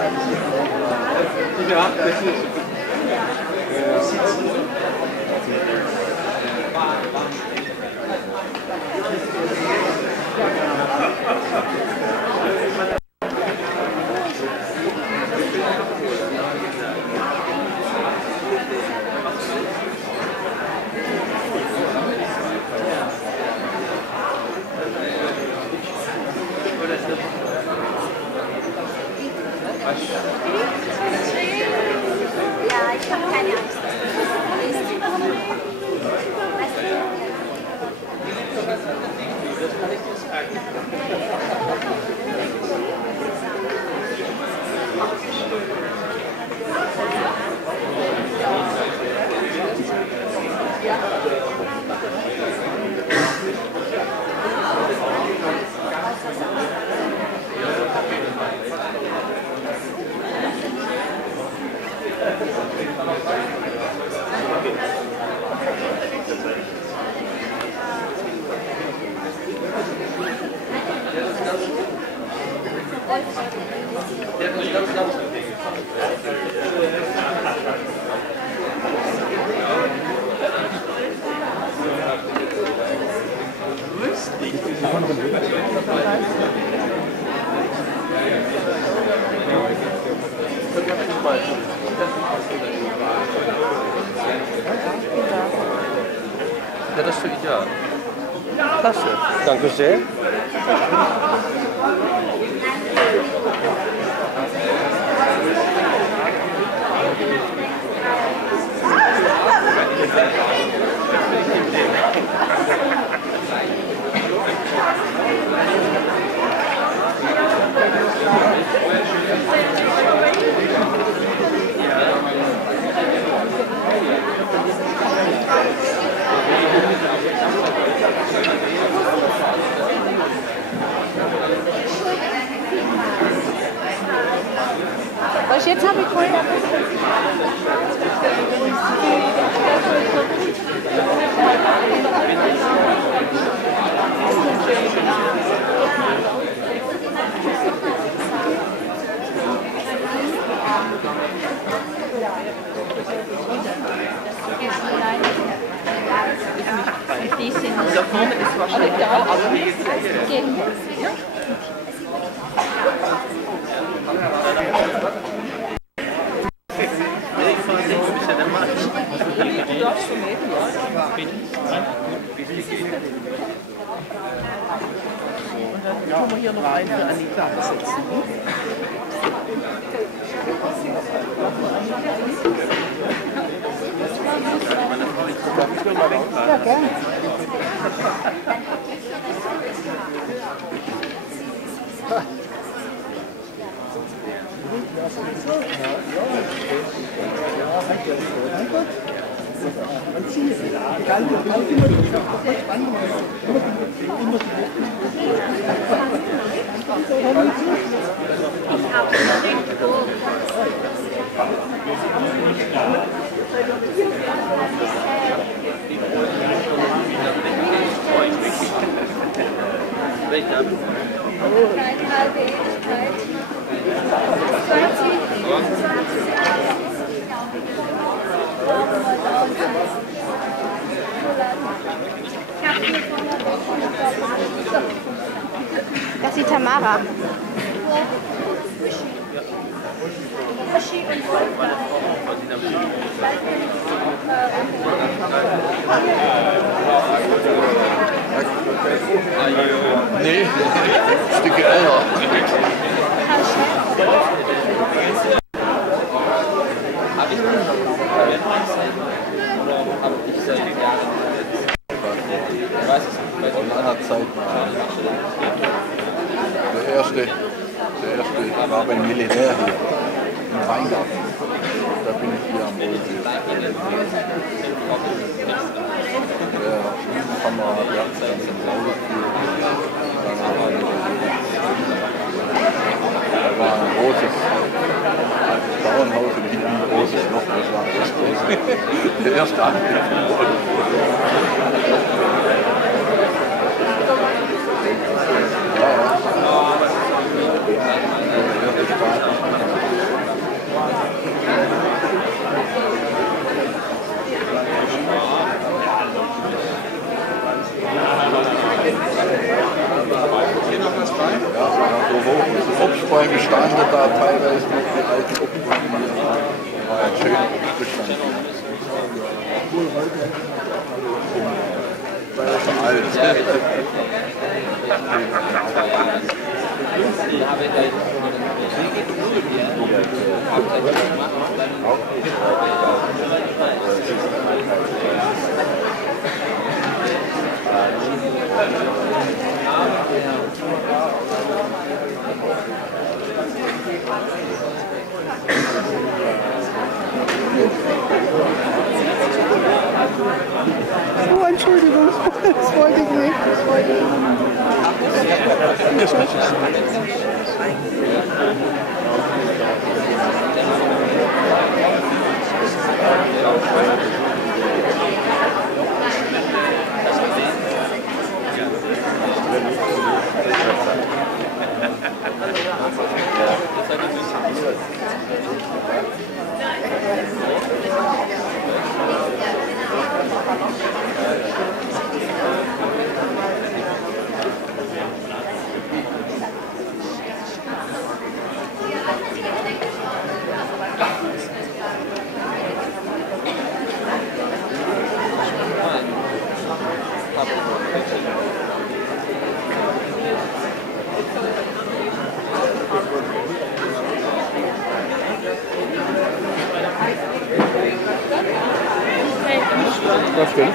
Ja, das ist. Ja, ich habe keine Angst. Ja, das ist für ideal. Klasse. Danke sehr. Was jetzt habe ich vorhin Da vorne ist wahrscheinlich auch alle Wege. Und dann können wir hier noch einen für Anita besetzen. Ja, gerne. Das ist die Tamara. Nee, Stücke Eier. Vor langer Zeit der erste war beim Militär hier im Weingarten. Da bin ich hier am Bodensee. Der Schwiegerkamerad hat dann zum Sauber geführt. Da war ein großes Bauernhaus und hinten ein großes Loch. Das war das große. Der erste Anblick von Bodensee. Ja. ist noch die alte Oppenbahn, war ein schöner Bestand. War ja schon alt. Oh, Entschuldigung, das wollte ich nicht. Das wollte ich Was denn?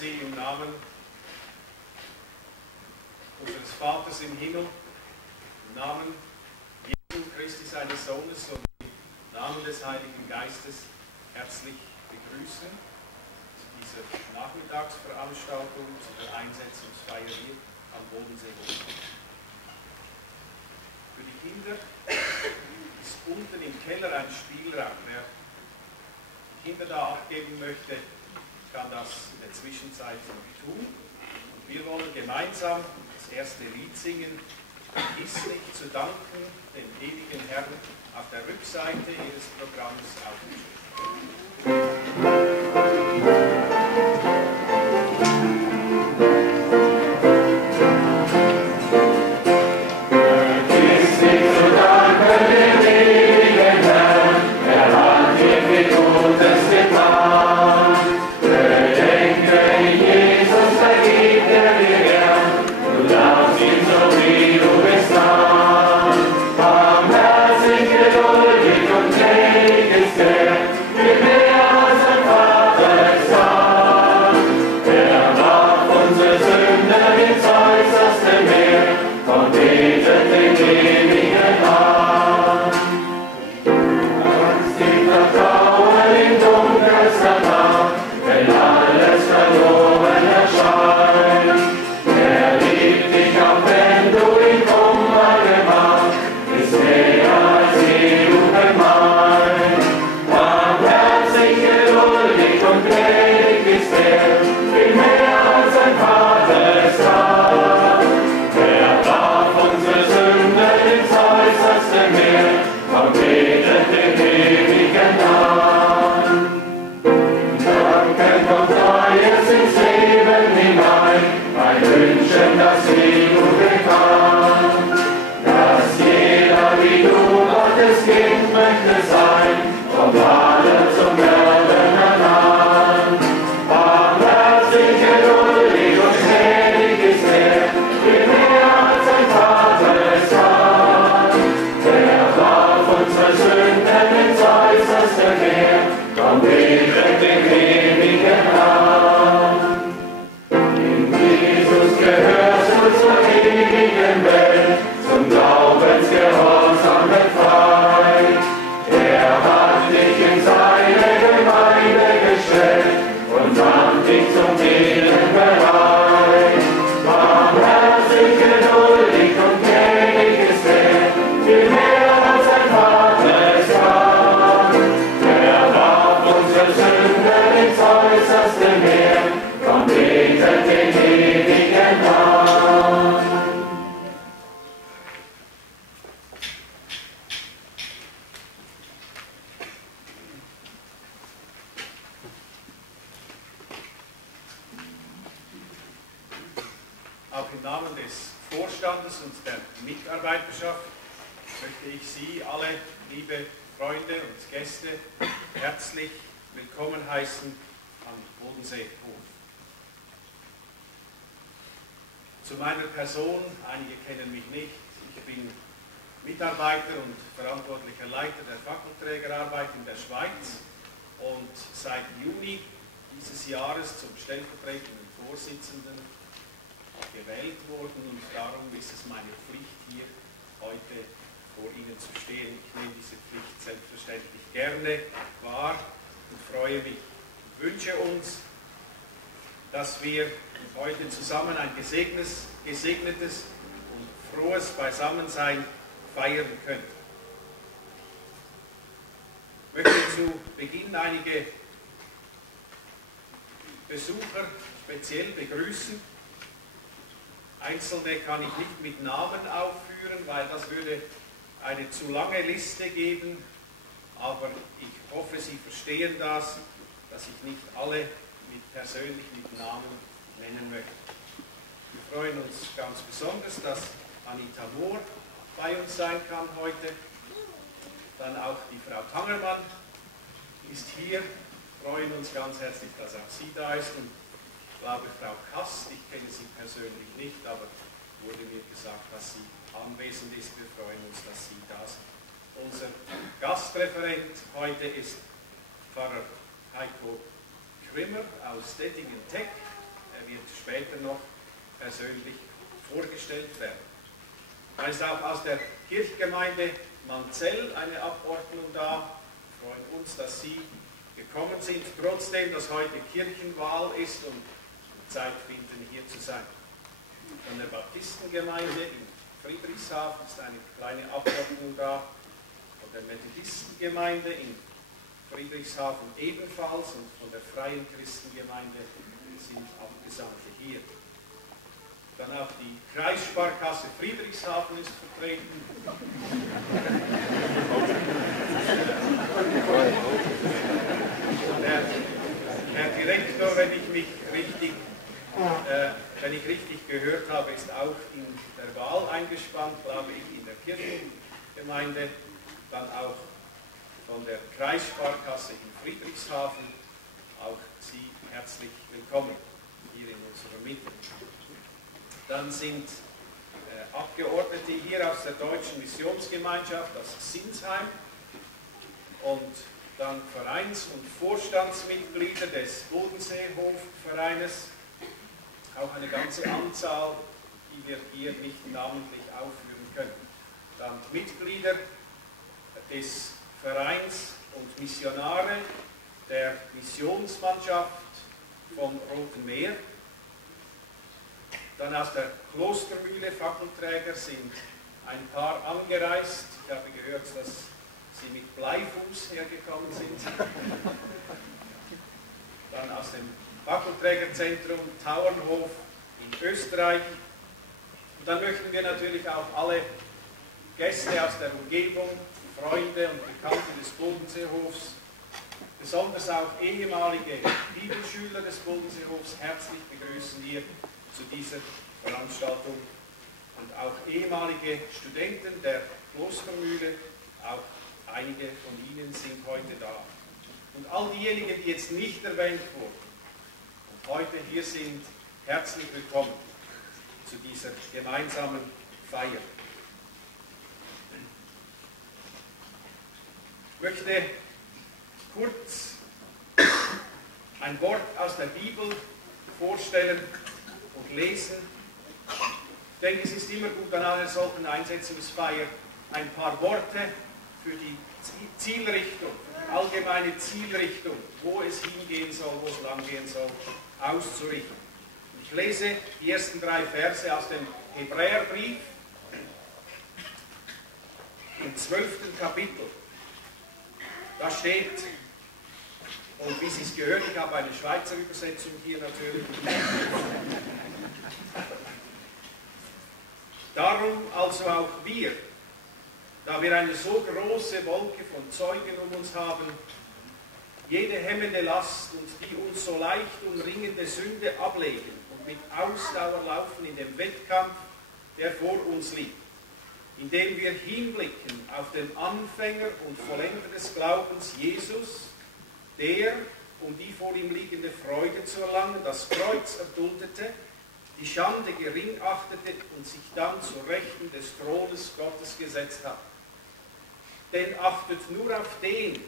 Sie im Namen unseres Vaters im Himmel, im Namen Jesu Christi, seines Sohnes, und im Namen des Heiligen Geistes herzlich begrüßen zu dieser Nachmittagsveranstaltung, zu der Einsetzungsfeier hier am Bodenseehof. Für die Kinder ist unten im Keller ein Spielraum. Wer die Kinder da Acht geben möchte, kann das in der Zwischenzeit tun. Und wir wollen gemeinsam das erste Lied singen, Ist nicht zu danken, dem ewigen Herrn, auf der Rückseite Ihres Programms aufgeschrieben. Auch im Namen des Vorstandes und der Mitarbeiterschaft möchte ich Sie alle, liebe Freunde und Gäste, herzlich willkommen heißen am Bodenseehof. Zu meiner Person, einige kennen mich nicht, ich bin Mitarbeiter und verantwortlicher Leiter der Fackelträgerarbeit in der Schweiz und seit Juni dieses Jahres zum stellvertretenden Vorsitzenden gewählt worden, und darum ist es meine Pflicht, hier heute vor Ihnen zu stehen. Ich nehme diese Pflicht selbstverständlich gerne wahr und freue mich. Ich wünsche uns, dass wir heute zusammen ein gesegnetes und frohes Beisammensein feiern können. Ich möchte zu Beginn einige Besucher speziell begrüßen. Einzelne kann ich nicht mit Namen aufführen, weil das würde eine zu lange Liste geben, aber ich hoffe, Sie verstehen das, dass ich nicht alle persönlich mit Namen nennen möchte. Wir freuen uns ganz besonders, dass Anita Mohr bei uns sein kann heute. Dann auch die Frau Tangermann ist hier. Wir freuen uns ganz herzlich, dass auch sie da ist. Und ich glaube, Frau Kass, ich kenne sie persönlich nicht, aber wurde mir gesagt, dass sie anwesend ist. Wir freuen uns, dass Sie da sind. Unser Gastreferent heute ist Pfarrer Heiko Krimmer aus Dettingen-Teck. wird später noch persönlich vorgestellt werden. Da ist auch aus der Kirchgemeinde Manzell eine Abordnung da. Wir freuen uns, dass Sie gekommen sind, trotzdem, dass heute Kirchenwahl ist und Zeit finden, hier zu sein. Von der Baptistengemeinde in Friedrichshafen ist eine kleine Abordnung da. Von der Methodistengemeinde in Friedrichshafen ebenfalls und von der Freien Christengemeinde sind Abgesandte hier. Dann auch die Kreissparkasse Friedrichshafen ist vertreten. Der Direktor, wenn ich richtig gehört habe, ist auch in der Wahl eingespannt, glaube ich, in der Kirchengemeinde. Dann auch von der Kreissparkasse in Friedrichshafen. Auch Sie herzlich willkommen hier in unserer Mitte. Dann sind Abgeordnete hier aus der Deutschen Missionsgemeinschaft aus Sinsheim und dann Vereins- und Vorstandsmitglieder des Bodenseehof-Vereines, auch eine ganze Anzahl, die wir hier nicht namentlich aufführen können. Dann Mitglieder des Vereins und Missionare der Missionsmannschaft vom Roten Meer. Dann aus der Klostermühle Fackelträger sind ein paar angereist. Ich habe gehört, dass sie mit Bleifuß hergekommen sind. Dann aus dem Fackelträgerzentrum Tauernhof in Österreich. Und dann möchten wir natürlich auch alle Gäste aus der Umgebung, Freunde und Bekannte des Bodenseehofs, besonders auch ehemalige Bibelschüler des Bodenseehofs herzlich begrüßen hier zu dieser Veranstaltung und auch ehemalige Studenten der Klostermühle, auch einige von Ihnen sind heute da. Und all diejenigen, die jetzt nicht erwähnt wurden und heute hier sind, herzlich willkommen zu dieser gemeinsamen Feier. Ich möchte kurz ein Wort aus der Bibel vorstellen und lesen. Ich denke, es ist immer gut an einer solchen Einsetzungsfeier ein paar Worte für die Zielrichtung, die allgemeine Zielrichtung, wo es hingehen soll, wo es lang gehen soll, auszurichten. Ich lese die ersten 3 Verse aus dem Hebräerbrief im 12. Kapitel. Da steht, und wie Sie es gehört, ich habe eine Schweizer Übersetzung hier natürlich. Darum also auch wir, da wir eine so große Wolke von Zeugen um uns haben, jede hemmende Last und die uns so leicht umringende Sünde ablegen und mit Ausdauer laufen in dem Wettkampf, der vor uns liegt, indem wir hinblicken auf den Anfänger und Vollender des Glaubens, Jesus, der, um die vor ihm liegende Freude zu erlangen, das Kreuz erduldete, die Schande gering achtete und sich dann zur Rechten des Thrones Gottes gesetzt hat. Denn achtet nur auf den,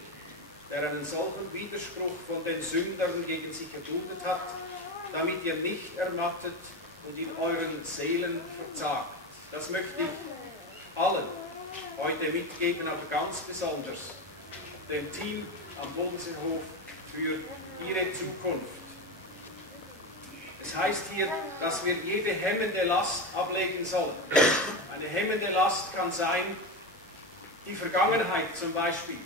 der einen solchen Widerspruch von den Sündern gegen sich erduldet hat, damit ihr nicht ermattet und in euren Seelen verzagt. Das möchte ich allen heute mitgeben, aber ganz besonders dem Team am Bodenseehof für ihre Zukunft. Es heißt hier, dass wir jede hemmende Last ablegen sollen. Eine hemmende Last kann sein, die Vergangenheit zum Beispiel.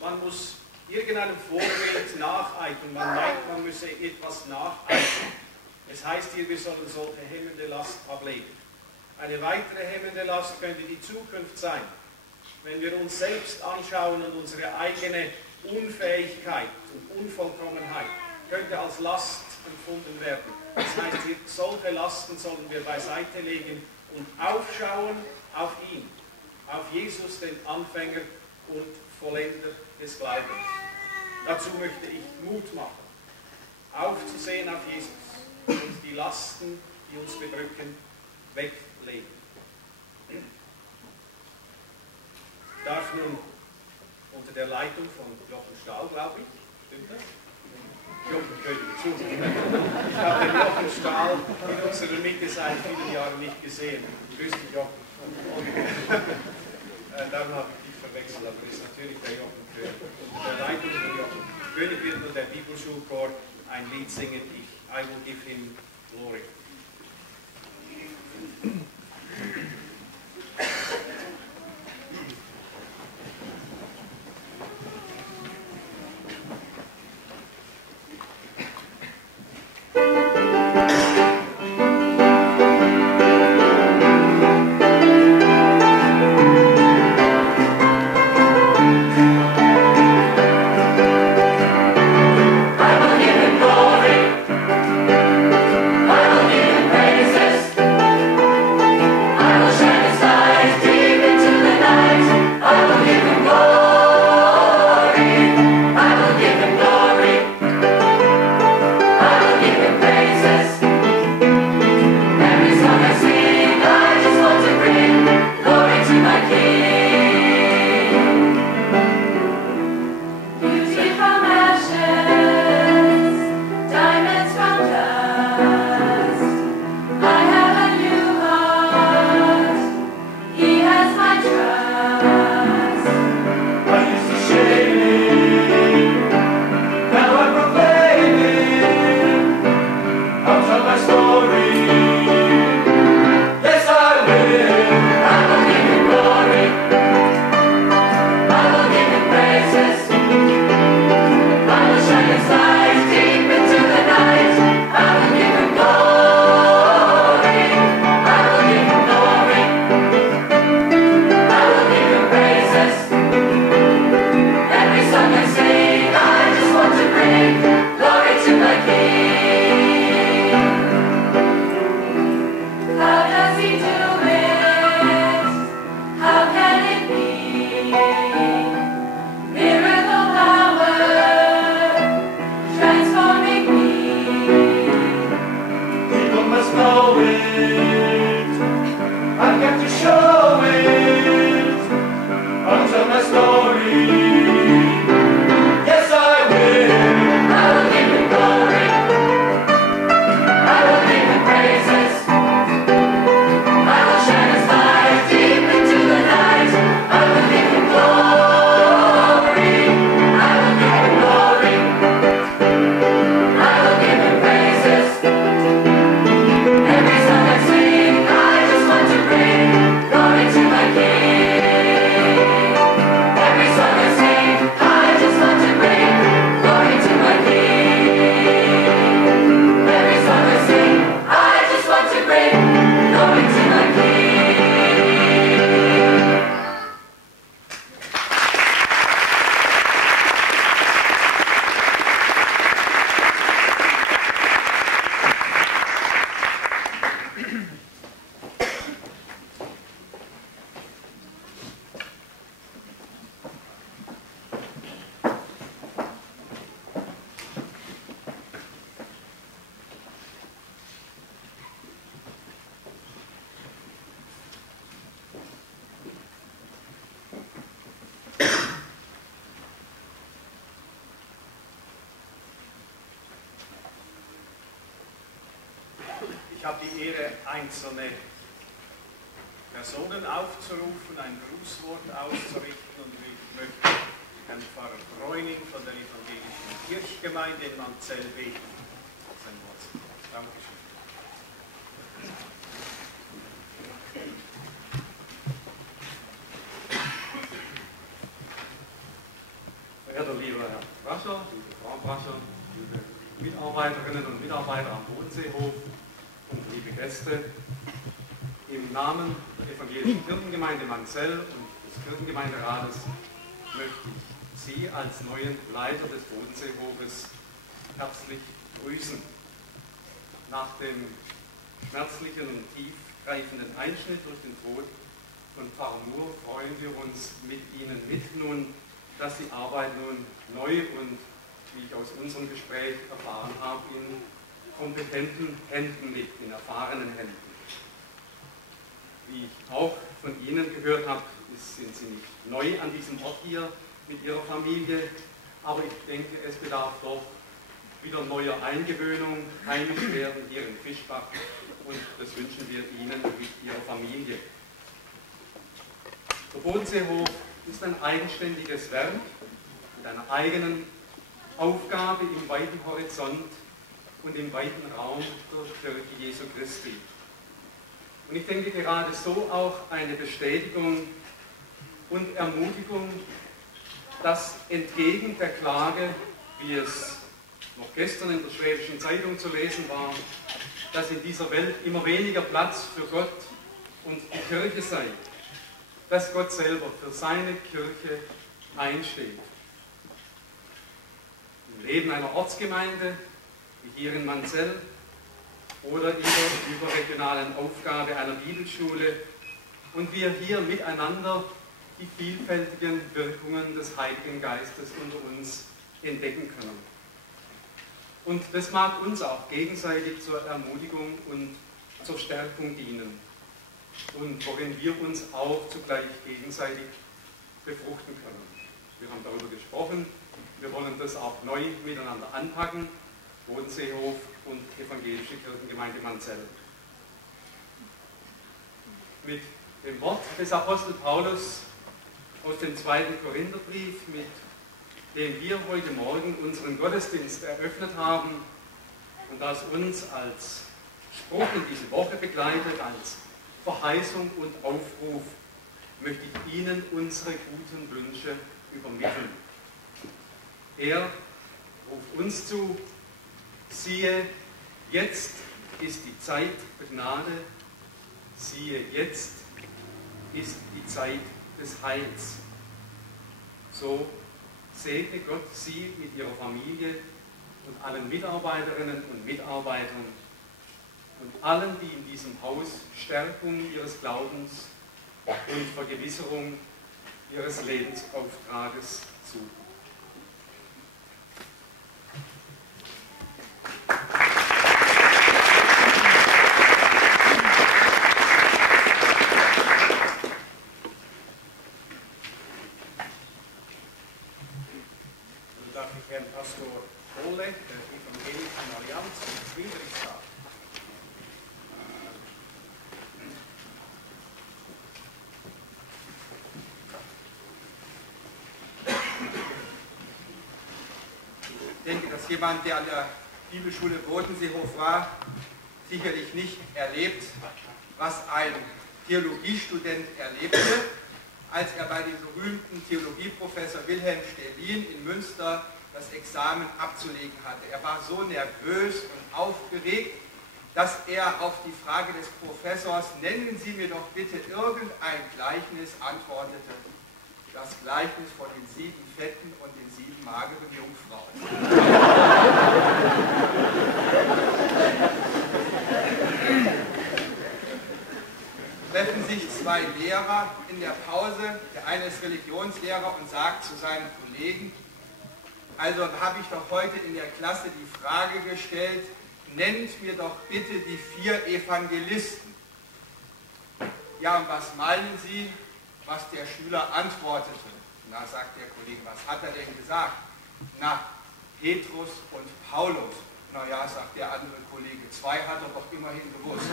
Man muss irgendeinem Vorbild nacheifern, man meint, man müsse etwas nacheifern. Es heißt hier, wir sollen solche hemmende Last ablegen. Eine weitere hemmende Last könnte die Zukunft sein. Wenn wir uns selbst anschauen und unsere eigene Unfähigkeit und Unvollkommenheit könnte als Last empfunden werden. Das heißt, solche Lasten sollen wir beiseite legen und aufschauen auf ihn, auf Jesus, den Anfänger und Vollender des Glaubens. Dazu möchte ich Mut machen, aufzusehen auf Jesus und die Lasten, die uns bedrücken, weglegen. Ich darf nun unter der Leitung von Jochen Stahl, glaube ich, stimmt das? Jochen König zu. Ich habe den Jochen Stahl in unserer Mitte seit vielen Jahren nicht gesehen. Grüß dich, Jochen. Und darum habe ich dich verwechselt, aber es ist natürlich der Jochen König. Unter der Leitung von Jochen König wird nun der Bibelschulchor ein Lied singen, I will give him glory. Ich habe die Ehre, einzelne Personen aufzurufen, ein Grußwort auszurichten, und ich möchte Herrn Pfarrer Bräuning von der evangelischen Kirchgemeinde in Manzell beten. Sein Wort. Dankeschön. Verehrter lieber Herr Brascher, liebe Frau Brascher, liebe Mitarbeiterinnen und Mitarbeiter am Bodenseehof und liebe Gäste, im Namen der evangelischen Kirchengemeinde Manzell und des Kirchengemeinderates möchte ich Sie als neuen Leiter des Bodenseehofes herzlich grüßen. Nach dem schmerzlichen und tiefgreifenden Einschnitt durch den Tod von Pfarrer Moore freuen wir uns mit Ihnen mit nun, dass die Arbeit nun neu und, wie ich aus unserem Gespräch erfahren habe, in kompetenten Händen liegt, in erfahrenen Händen. Wie ich auch von Ihnen gehört habe, sind Sie nicht neu an diesem Ort hier mit Ihrer Familie, aber ich denke, es bedarf doch wieder neuer Eingewöhnung heimisch werden hier in Fischbach und das wünschen wir Ihnen mit Ihrer Familie. Der Bodenseehof ist ein eigenständiges Werk mit einer eigenen Aufgabe im weiten Horizont und im weiten Raum der Kirche Jesu Christi. Und ich denke gerade so auch eine Bestätigung und Ermutigung, dass entgegen der Klage, wie es noch gestern in der Schwäbischen Zeitung zu lesen war, dass in dieser Welt immer weniger Platz für Gott und die Kirche sei, dass Gott selber für seine Kirche einsteht. Im Leben einer Ortsgemeinde, wie hier in Manzell, oder in der überregionalen Aufgabe einer Bibelschule und wir hier miteinander die vielfältigen Wirkungen des Heiligen Geistes unter uns entdecken können. Und das mag uns auch gegenseitig zur Ermutigung und zur Stärkung dienen und worin wir uns auch zugleich gegenseitig befruchten können. Wir haben darüber gesprochen, wir wollen das auch neu miteinander anpacken, Bodenseehof und Evangelische Kirchengemeinde Manzell. Mit dem Wort des Apostel Paulus aus dem 2. Korintherbrief, mit dem wir heute Morgen unseren Gottesdienst eröffnet haben und das uns als Spruch in diese Woche begleitet, als Verheißung und Aufruf, möchte ich Ihnen unsere guten Wünsche übermitteln. Er ruft uns zu: Siehe, jetzt ist die Zeit der Gnade, siehe, jetzt ist die Zeit des Heils. So segne Gott Sie mit Ihrer Familie und allen Mitarbeiterinnen und Mitarbeitern und allen, die in diesem Haus Stärkung ihres Glaubens und Vergewisserung ihres Lebensauftrages suchen. Darf ich Herrn Pastor Kohle der Evangelischen Allianz in Friedrichshafen. Ich denke, dass jemand, der an der Bibelschule Bodenseehof war, sicherlich nicht erlebt, was ein Theologiestudent erlebte, als er bei dem berühmten Theologieprofessor Wilhelm Stellin in Münster das Examen abzulegen hatte. Er war so nervös und aufgeregt, dass er auf die Frage des Professors, nennen Sie mir doch bitte irgendein Gleichnis, antwortete: Das Gleichnis von den 7 fetten und den 7 mageren Jungfrauen. Treffen sich 2 Lehrer in der Pause, der eine ist Religionslehrer und sagt zu seinem Kollegen: Also habe ich doch heute in der Klasse die Frage gestellt, nennt mir doch bitte die 4 Evangelisten. Ja, und was meinen Sie, was der Schüler antwortete? Na, sagt der Kollege, was hat er denn gesagt? Na, Petrus und Paulus. Na ja, sagt der andere Kollege, 2 hat er doch immerhin gewusst.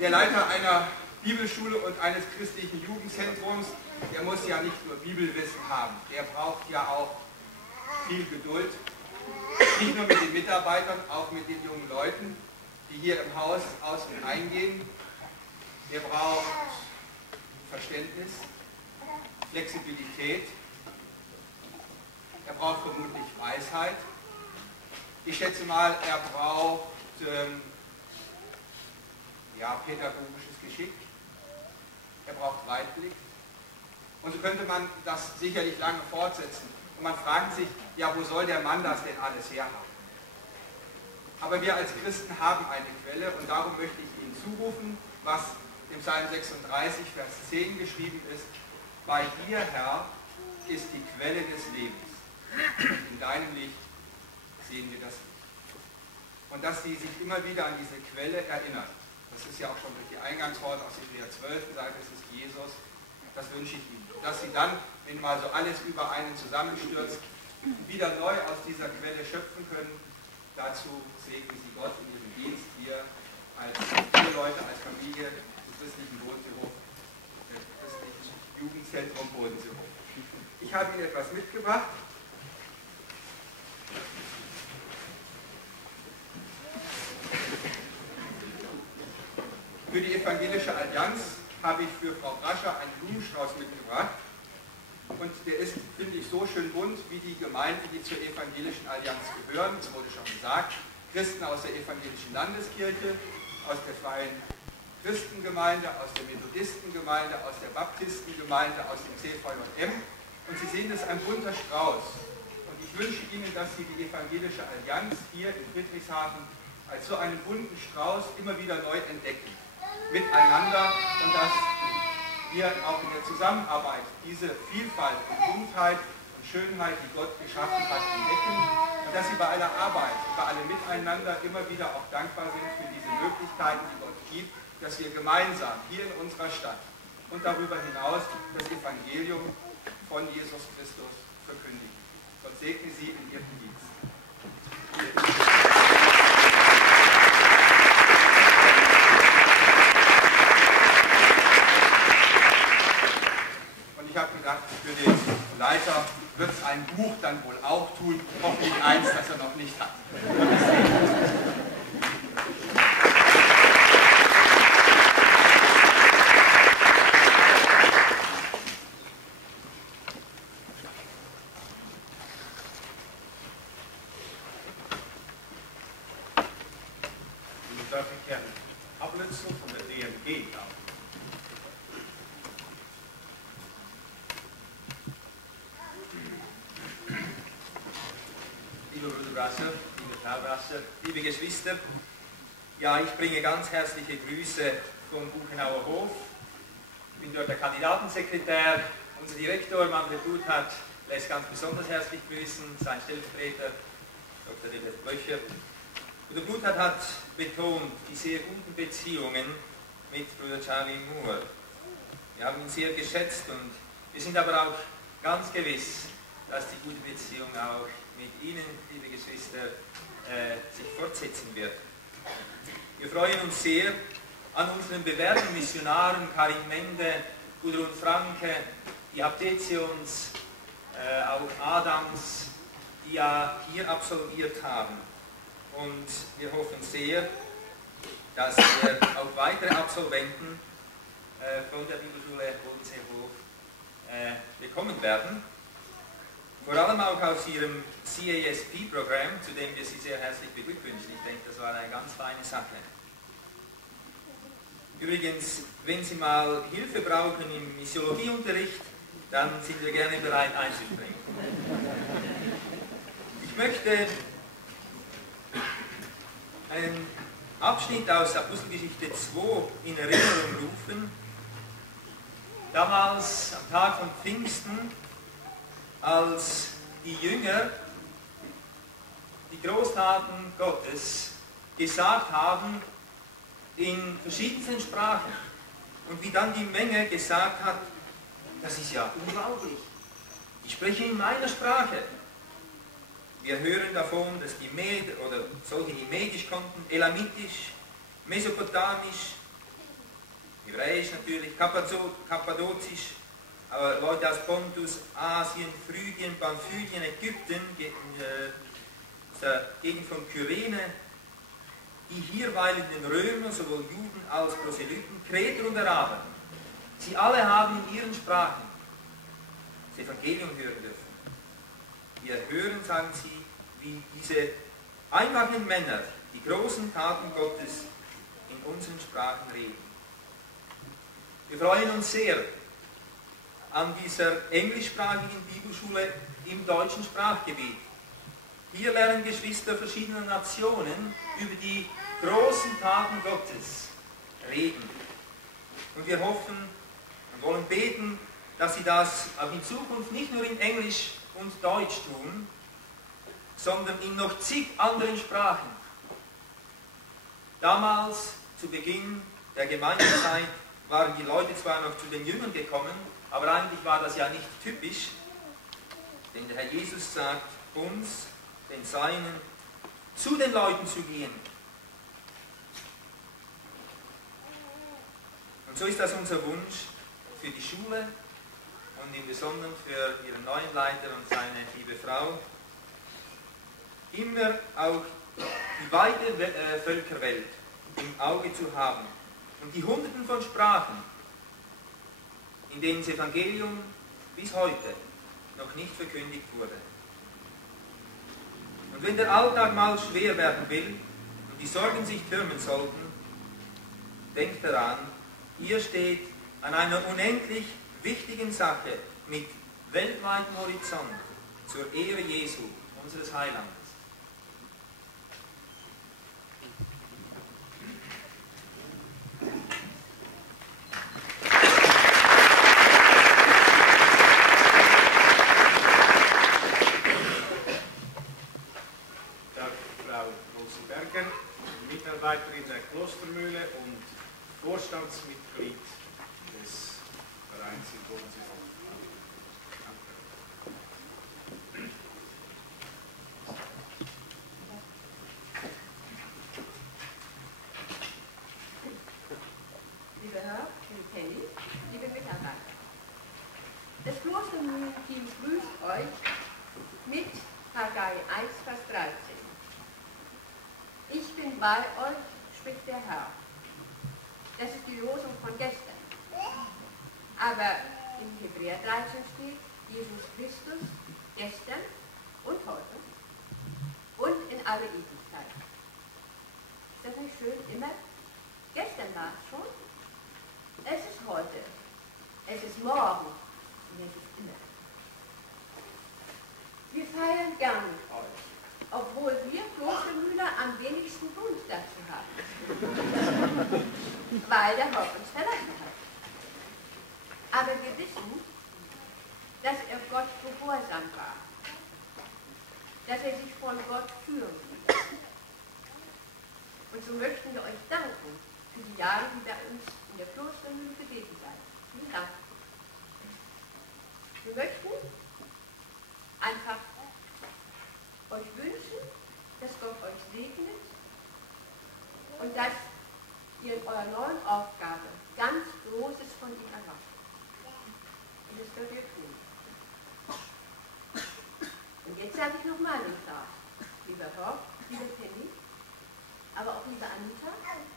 Der Leiter einer Bibelschule und eines christlichen Jugendzentrums, der muss ja nicht nur Bibelwissen haben, der braucht ja auch viel Geduld. Nicht nur mit den Mitarbeitern, auch mit den jungen Leuten, die hier im Haus aus und eingehen. Der braucht Verständnis, Flexibilität, er braucht vermutlich Weisheit. Ich schätze mal, er braucht pädagogisches Geschick, er braucht Weitblick. Und so könnte man das sicherlich lange fortsetzen. Und man fragt sich, ja, wo soll der Mann das denn alles herhaben? Aber wir als Christen haben eine Quelle und darum möchte ich Ihnen zurufen, was im Psalm 36, Vers 10 geschrieben ist: Bei dir, Herr, ist die Quelle des Lebens. In deinem Licht sehen wir das Licht. Und dass Sie sich immer wieder an diese Quelle erinnern. Das ist ja auch schon durch die Eingangsworte aus Hebräer 12 gesagt, es ist Jesus, Das wünsche ich Ihnen. Dass Sie dann, wenn mal so alles über einen zusammenstürzt, wieder neu aus dieser Quelle schöpfen können. Dazu segnen Sie Gott in Ihrem Dienst hier als Leute, als Familie des christlichen Bodenseehof, des christlichen Jugendzentrum Bodenseehof. Ich habe Ihnen etwas mitgebracht. Für die Evangelische Allianz habe ich für Frau Brascher einen Blumenstrauß mitgebracht. Und der ist, finde ich, so schön bunt wie die Gemeinden, die zur Evangelischen Allianz gehören. Es wurde schon gesagt, Christen aus der Evangelischen Landeskirche, aus der Freien Christengemeinde, aus der Methodistengemeinde, aus der Baptistengemeinde, aus dem CVJM. Und Sie sehen, das ist ein bunter Strauß. Und ich wünsche Ihnen, dass Sie die Evangelische Allianz hier in Friedrichshafen als so einen bunten Strauß immer wieder neu entdecken. Miteinander, und dass wir auch in der Zusammenarbeit diese Vielfalt und Buntheit und Schönheit, die Gott geschaffen hat, entdecken und dass Sie bei aller Arbeit, bei allem Miteinander immer wieder auch dankbar sind für diese Möglichkeiten, die Gott gibt, dass wir gemeinsam hier in unserer Stadt und darüber hinaus das Evangelium von Jesus Christus verkündigen. Gott segne Sie in Ihrem Dienst. Ich habe gedacht, für den Leiter wird es ein Buch dann wohl auch tun, hoffentlich eins, das er noch nicht hat. Ich darf Herrn Ablötzl von der DMG haben. Lieber Bruder Brasser, liebe Frau Brasser, liebe Geschwister, ja, ich bringe ganz herzliche Grüße vom Buchenauer Hof. Ich bin dort der Kandidatensekretär. Unser Direktor Manfred Bluthardt lässt ganz besonders herzlich grüßen, sein Stellvertreter Dr. Richard Blöcher. Bruder Bluthardt hat betont die sehr guten Beziehungen mit Bruder Charlie Moore. Wir haben ihn sehr geschätzt und wir sind aber auch ganz gewiss, dass die gute Beziehung auch mit Ihnen, liebe Geschwister, sich fortsetzen wird. Wir freuen uns sehr an unseren bewährten Missionaren Karin Mende, Gudrun Franke, die Abdezions, auch Adams, die ja hier absolviert haben. Und wir hoffen sehr, dass wir auch weitere Absolventen von der Bibelschule Bodenseehof bekommen werden. Vor allem auch aus Ihrem CASP-Programm, zu dem wir Sie sehr herzlich beglückwünschen. Ich denke, das war eine ganz feine Sache. Übrigens, wenn Sie mal Hilfe brauchen im Missiologieunterricht, dann sind wir gerne bereit einzuspringen. Ich möchte einen Abschnitt aus Apostelgeschichte 2 in Erinnerung rufen. Damals, am Tag von Pfingsten, als die Jünger die Großtaten Gottes gesagt haben in verschiedensten Sprachen und wie dann die Menge gesagt hat, das ist ja unglaublich, ich spreche in meiner Sprache. Wir hören davon, dass die solche, die Medisch konnten, Elamitisch, Mesopotamisch, Hebräisch natürlich, Kappadozisch, aber Leute aus Pontus, Asien, Phrygien, Pamphylien, Ägypten, aus der Gegend von Kyrene, die hier weilenden Römer, sowohl Juden als Proselyten, Kreter und Araber. Sie alle haben in ihren Sprachen das Evangelium hören dürfen. Wir hören, sagen sie, wie diese einfachen Männer die großen Taten Gottes in unseren Sprachen reden. Wir freuen uns sehr an dieser englischsprachigen Bibelschule im deutschen Sprachgebiet. Hier lernen Geschwister verschiedener Nationen über die großen Taten Gottes reden. Und wir hoffen und wollen beten, dass sie das auch in Zukunft nicht nur in Englisch und Deutsch tun, sondern in noch zig anderen Sprachen. Damals, zu Beginn der Gemeindezeit, waren die Leute zwar noch zu den Jüngern gekommen, Aber eigentlich war das ja nicht typisch, denn der Herr Jesus sagt uns, den Seinen, zu den Leuten zu gehen. Und so ist das unser Wunsch für die Schule und im Besonderen für ihren neuen Leiter und seine liebe Frau, immer auch die weite Völkerwelt im Auge zu haben und die Hunderten von Sprachen, in denen das Evangelium bis heute noch nicht verkündigt wurde. Und wenn der Alltag mal schwer werden will und die Sorgen sich türmen sollten, denkt daran, ihr steht an einer unendlich wichtigen Sache mit weltweitem Horizont zur Ehre Jesu, unseres Heilandes. Mitarbeiterin der Klostermühle und Vorstandsmitglied des Vereins in Bodenseehof. Lieber Herr, liebe Penny, liebe Mitarbeiter, das Klostermühlenteam grüßt euch mit Haggai 1, Vers 13. Ich bin bei euch, spricht der Herr. Das ist die Losung von gestern. Aber im Hebräer 13 steht Jesus Christus gestern und heute und in alle Ewigkeit. Ist das nicht schön? Immer? Gestern war es schon. Es ist heute. Es ist morgen. Und es ist immer. Wir feiern gern mit euch, obwohl wir Klostermühler am wenigsten Grund dazu haben, weil der Herr uns verlassen hat. Aber wir wissen, dass er Gott gehorsam war, dass er sich von Gott führen ließ. Und so möchten wir euch danken für die Jahre, die bei uns in der Klostermühle gewesen seid. Vielen Dank. Wir möchten einfach euch wünschen, dass Gott euch segnet und dass ihr in eurer neuen Aufgabe ganz Großes von ihm erwartet. Und das könnt ihr tun. Und jetzt sage ich nochmal den Tag. Lieber Rob, liebe Penny, aber auch liebe Anita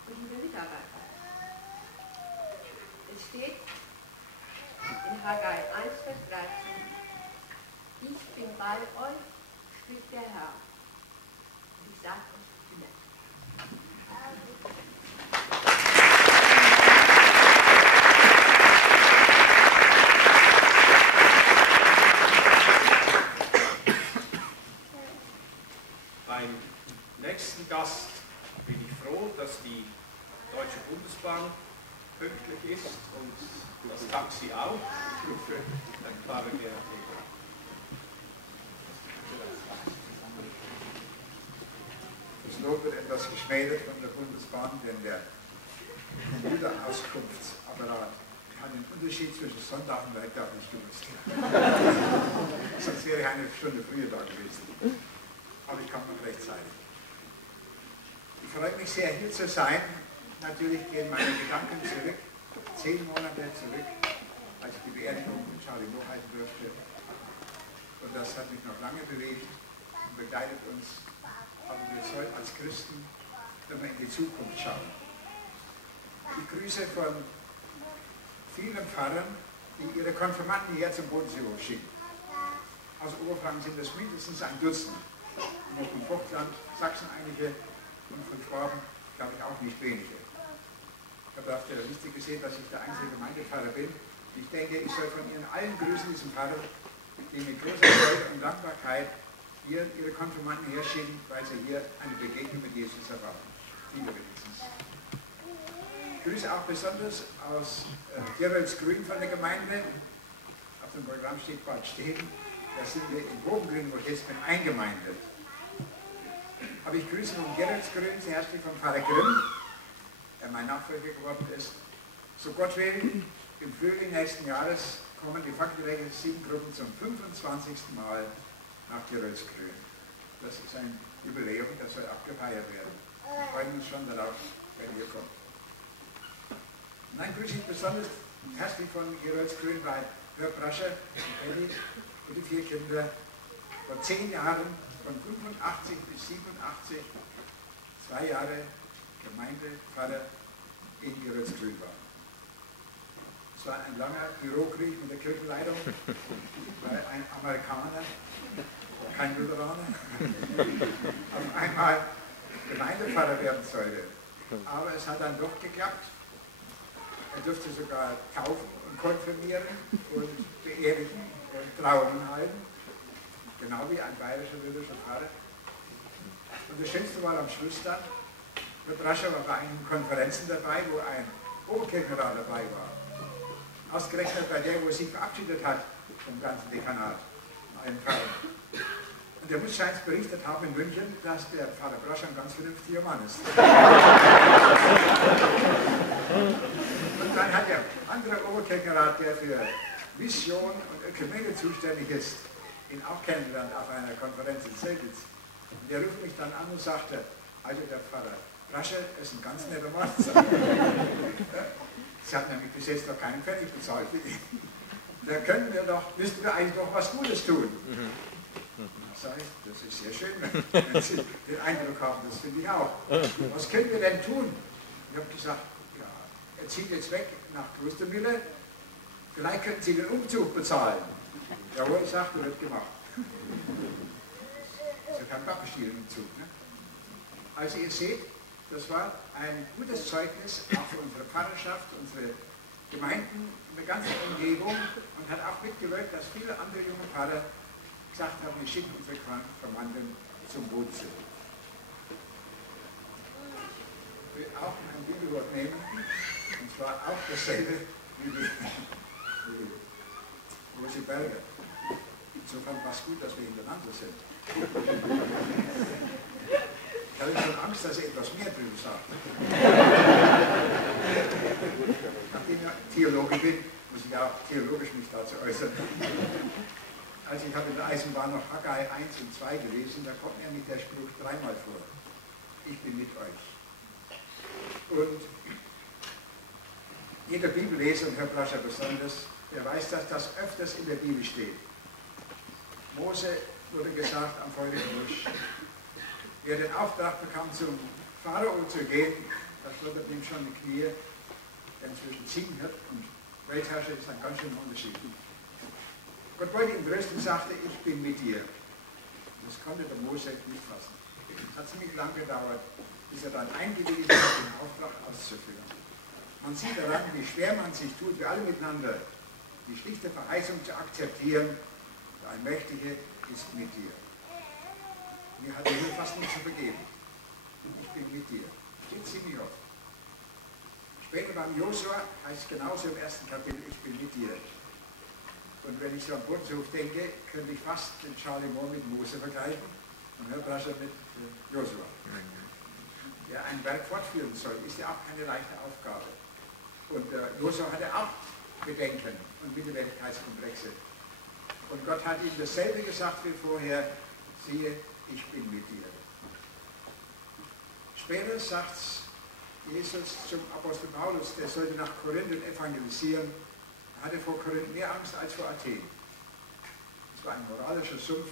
und liebe Mitarbeiter. Es steht in Haggai 1, Vers 13, ich bin bei euch, spricht der Herr. Und ich sage euch immer. Beim nächsten Gast bin ich froh, dass die Deutsche Bundesbahn pünktlich ist und das Taxi auch. Dann fahren wir nach Hause. Das Lob wird etwas geschmälert von der Bundesbahn, denn der Computerauskunftsapparat hat den Unterschied zwischen Sonntag und Werktag nicht gewusst. Sonst wäre ich eine Stunde früher da gewesen. Aber ich kam noch rechtzeitig. Ich freue mich sehr, hier zu sein. Natürlich gehen meine Gedanken zurück, 10 Monate zurück, als ich die Beerdigung von Charlie hochhalten durfte. Und das hat mich noch lange bewegt und begleitet uns. Aber jetzt heute als Christen, wenn wir in die Zukunft schauen. Ich grüße von vielen Pfarrern, die ihre Konfirmanden hier zum Bodenseehof schicken. Aus Oberfranken sind das mindestens ein Dutzend. Und von Vogtland, Sachsen einige und von Schwaben, glaube ich, auch nicht wenige. Ich habe auf der Liste gesehen, dass ich der einzige Gemeindepfarrer bin. Ich denke, ich soll von Ihnen allen grüßen, diesen Pfarrer, die mit großer Freude und Dankbarkeit hier ihre Konfirmanden herschicken, weil sie hier eine Begegnung mit Jesus erwarten. Viele wenigstens. Ich grüße auch besonders aus Geroldsgrün von der Gemeinde. Auf dem Programm steht Bad Stegen. Da sind wir in Bodengrün Orchestern eingemeindet. Aber ich grüße nun Geroldsgrün sehr herzlich vom Pfarrer Grimm, der mein Nachfolger geworden ist. So Gott will, im Frühling nächsten Jahres kommen die faktenreichen 7 Gruppen zum 25. Mal nach Tirolsgrün. Das ist ein Jubiläum, das soll abgefeiert werden. Wir freuen uns schon darauf, wenn ihr kommt. Und dann grüße ich besonders herzlich von Tirolsgrün bei Herr Brascher und die 4 Kinder vor 10 Jahren, von 85 bis 87, 2 Jahre Gemeindepfarrer in Tirolsgrün war. Es war ein langer Bürokrieg mit der Kirchenleitung, weil ein Amerikaner, kein Lutheraner, auf einmal Gemeindepfarrer werden sollte. Aber es hat dann doch geklappt. Er durfte sogar taufen und konfirmieren und beerdigen und Trauungen halten, genau wie ein bayerischer lutherischer Pfarrer. Und das Schönste war am Schluss dann, der Brascher war bei einigen Konferenzen dabei, wo ein Oberkirchenrat dabei war. Ausgerechnet bei der, wo er sich verabschiedet hat vom ganzen Dekanat, einem Pfarrer. Und der muss scheint berichtet haben in München, dass der Pfarrer Brascher ein ganz vernünftiger Mann ist. Und dann hat der andere Oberkirchenrat, der für Mission und Ökumene zuständig ist, ihn auch kennengelernt auf einer Konferenz in Selbitz. Und der ruft mich dann an und sagte, also der Pfarrer Brascher ist ein ganz netter Mann. Sie hat nämlich bis jetzt noch keinen Pfennig bezahlt für ihn. Da können wir doch, müssten wir eigentlich noch was Gutes tun. Da sage ich, das ist sehr schön, wenn Sie den Eindruck haben, das finde ich auch. Was können wir denn tun? Ich habe gesagt, ja, er zieht jetzt weg nach Klostermühle, vielleicht könnten Sie den Umzug bezahlen. Jawohl, ich sagte, wird gemacht. Das ist ja kein Pappenstiel-Umzug. Ne? Also ihr seht, das war ein gutes Zeugnis auch für unsere Pfarrerschaft, unsere Gemeinden, eine ganze Umgebung und hat auch mitgewirkt, dass viele andere junge Pfarrer gesagt haben, wir schicken unsere Verwandten zum Bodensee. Ich will auch ein Bibelwort nehmen, und zwar auch dasselbe wie die Rosi Berger. Insofern war es gut, dass wir hintereinander sind. Ich hatte schon Angst, dass er etwas mehr drüber sagt. Nachdem ich Theologe bin, muss ich auch theologisch mich dazu äußern. Also ich habe in der Eisenbahn noch Haggai 1 und 2 gelesen, da kommt nämlich der Spruch 3-mal vor. Ich bin mit euch. Und jeder Bibelleser, und Herr Brascher besonders, der weiß, dass das öfters in der Bibel steht. Mose wurde gesagt am feurigen Busch, wer den Auftrag bekam, zum Pharao zu gehen, das schlottert ihm schon die Knie, denn zwischen Ziegenhirt und Weltherrscher ist ein ganz schöner Unterschied. Gott wollte ihn trösten und sagte, ich bin mit dir. Das konnte der Mose nicht fassen. Es hat ziemlich lang gedauert, bis er dann eingewilligt hat, den Auftrag auszuführen. Man sieht daran, wie schwer man sich tut, wir alle miteinander, die schlichte Verheißung zu akzeptieren, der Allmächtige ist mit dir. Mir hat er fast nicht zu vergeben. Ich bin mit dir. Steht ziemlich oft. Später beim Josua heißt es genauso im 1. Kapitel, ich bin mit dir. Und wenn ich so am Bodenseehof denke, könnte ich fast den Charlie Moore mit Mose vergleichen und Herr Brascher mit Josua. Der einen Berg fortführen soll, ist ja auch keine leichte Aufgabe. Und Josua hatte auch Bedenken und Minderwertigkeitskomplexe. Und Gott hat ihm dasselbe gesagt wie vorher, siehe, ich bin mit dir. Später sagt Jesus zum Apostel Paulus, der sollte nach Korinth evangelisieren. Er hatte vor Korinth mehr Angst als vor Athen. Es war ein moralischer Sumpf,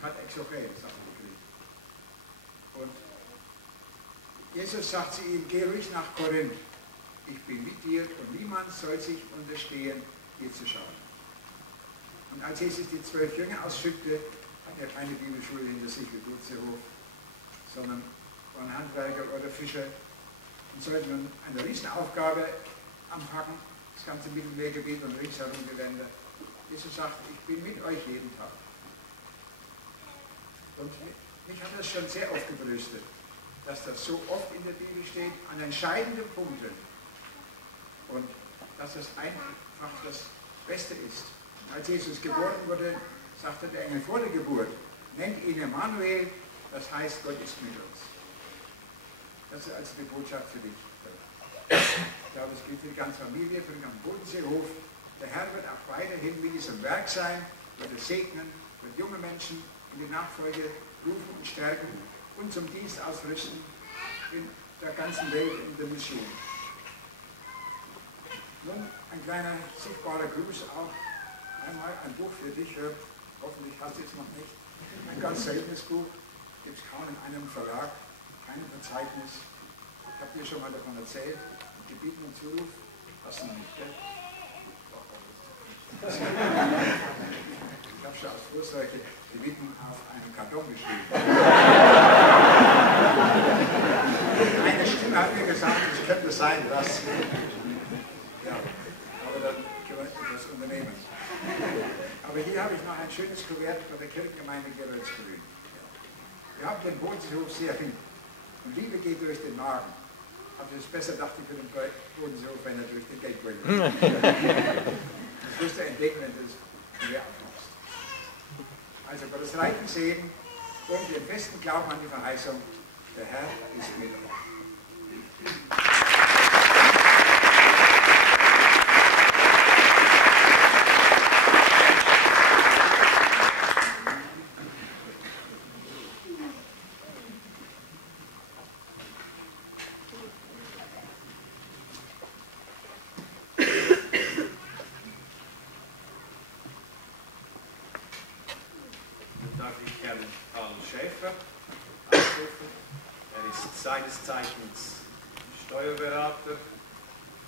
kat exochen, sagt man Krieg. Und Jesus sagt zu ihm, geh ruhig nach Korinth. Ich bin mit dir und niemand soll sich unterstehen, dir zu schauen. Und als Jesus die 12 Jünger ausschickte, hat er keine Bibelschule hinter sich wie Bodenseehof, sondern waren Handwerker oder Fischer und sollten nun eine Riesenaufgabe anpacken, das ganze Mittelmeergebiet und ringsherum die Länder. Jesus sagt, ich bin mit euch jeden Tag. Und mich hat das schon sehr oft getröstet, dass das so oft in der Bibel steht, an entscheidenden Punkten. Und dass es einfach das Beste ist. Als Jesus geboren wurde, sagte der Engel vor der Geburt, nennt ihn Emmanuel, das heißt, Gott ist mit uns. Das ist also die Botschaft für dich. Ich glaube, es gilt für die ganze Familie, für den ganzen Bodenseehof, Der Herr wird auch weiterhin mit diesem Werk sein, wird es segnen, wird junge Menschen in die Nachfolge rufen und stärken und zum Dienst ausrüsten in der ganzen Welt in der Mission. Nun ein kleiner sichtbarer Gruß auch. Einmal ein Buch für dich, hoffentlich hast du es noch nicht. Ein ganz seltenes Buch, gibt es kaum in einem Verlag, keinem Verzeichnis. Ich habe dir schon mal davon erzählt. Gebieten und Zuruf hast du noch nicht, gell? Ich habe schon aus Vorsorge Gebieten auf einem Karton geschrieben. Eine Stimme hat mir gesagt, es könnte sein, dass. Ja, aber dann können wir das unternehmen. Aber hier habe ich noch ein schönes Kuvert von der Kirchengemeinde Geroldsgrün. Wir haben den Bodenseehof sehr lieb. Und Liebe geht durch den Magen. Aber das ist besser, dachte ich, für den Bodenseehof, wenn er durch den Geldbeutel geht. Das wirst du entdecken, wenn du es aufmachst. Also Gottes reichen Segen und den festen Glauben an die Verheißung, der Herr ist mit euch. Seines Zeichens Steuerberater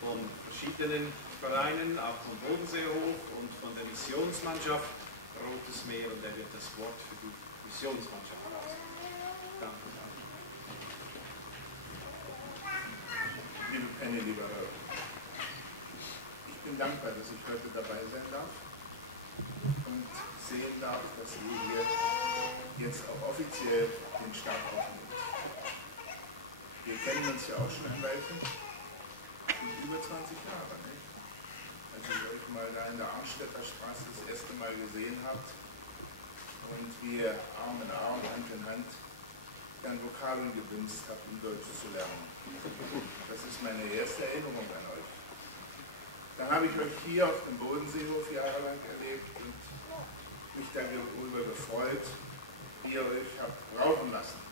von verschiedenen Vereinen, auch vom Bodenseehof und von der Missionsmannschaft Rotes Meer, und er wird das Wort für die Missionsmannschaft ausführen. Danke. Liebe Penny, lieber Herr, ich bin dankbar, dass ich heute dabei sein darf und sehen darf, dass ihr hier jetzt auch offiziell den Stab aufnimmt. Wir kennen uns ja auch schon ein Weilchen, über 20 Jahre, nicht? Als ich euch mal da in der Armstädter Straße das erste Mal gesehen habt und wir Arm in Arm, Hand in Hand dann Vokabeln gewünscht habt, um Deutsch zu lernen. Das ist meine erste Erinnerung an euch. Dann habe ich euch hier auf dem Bodenseehof jahrelang erlebt und mich darüber gefreut, wie ihr euch habt brauchen lassen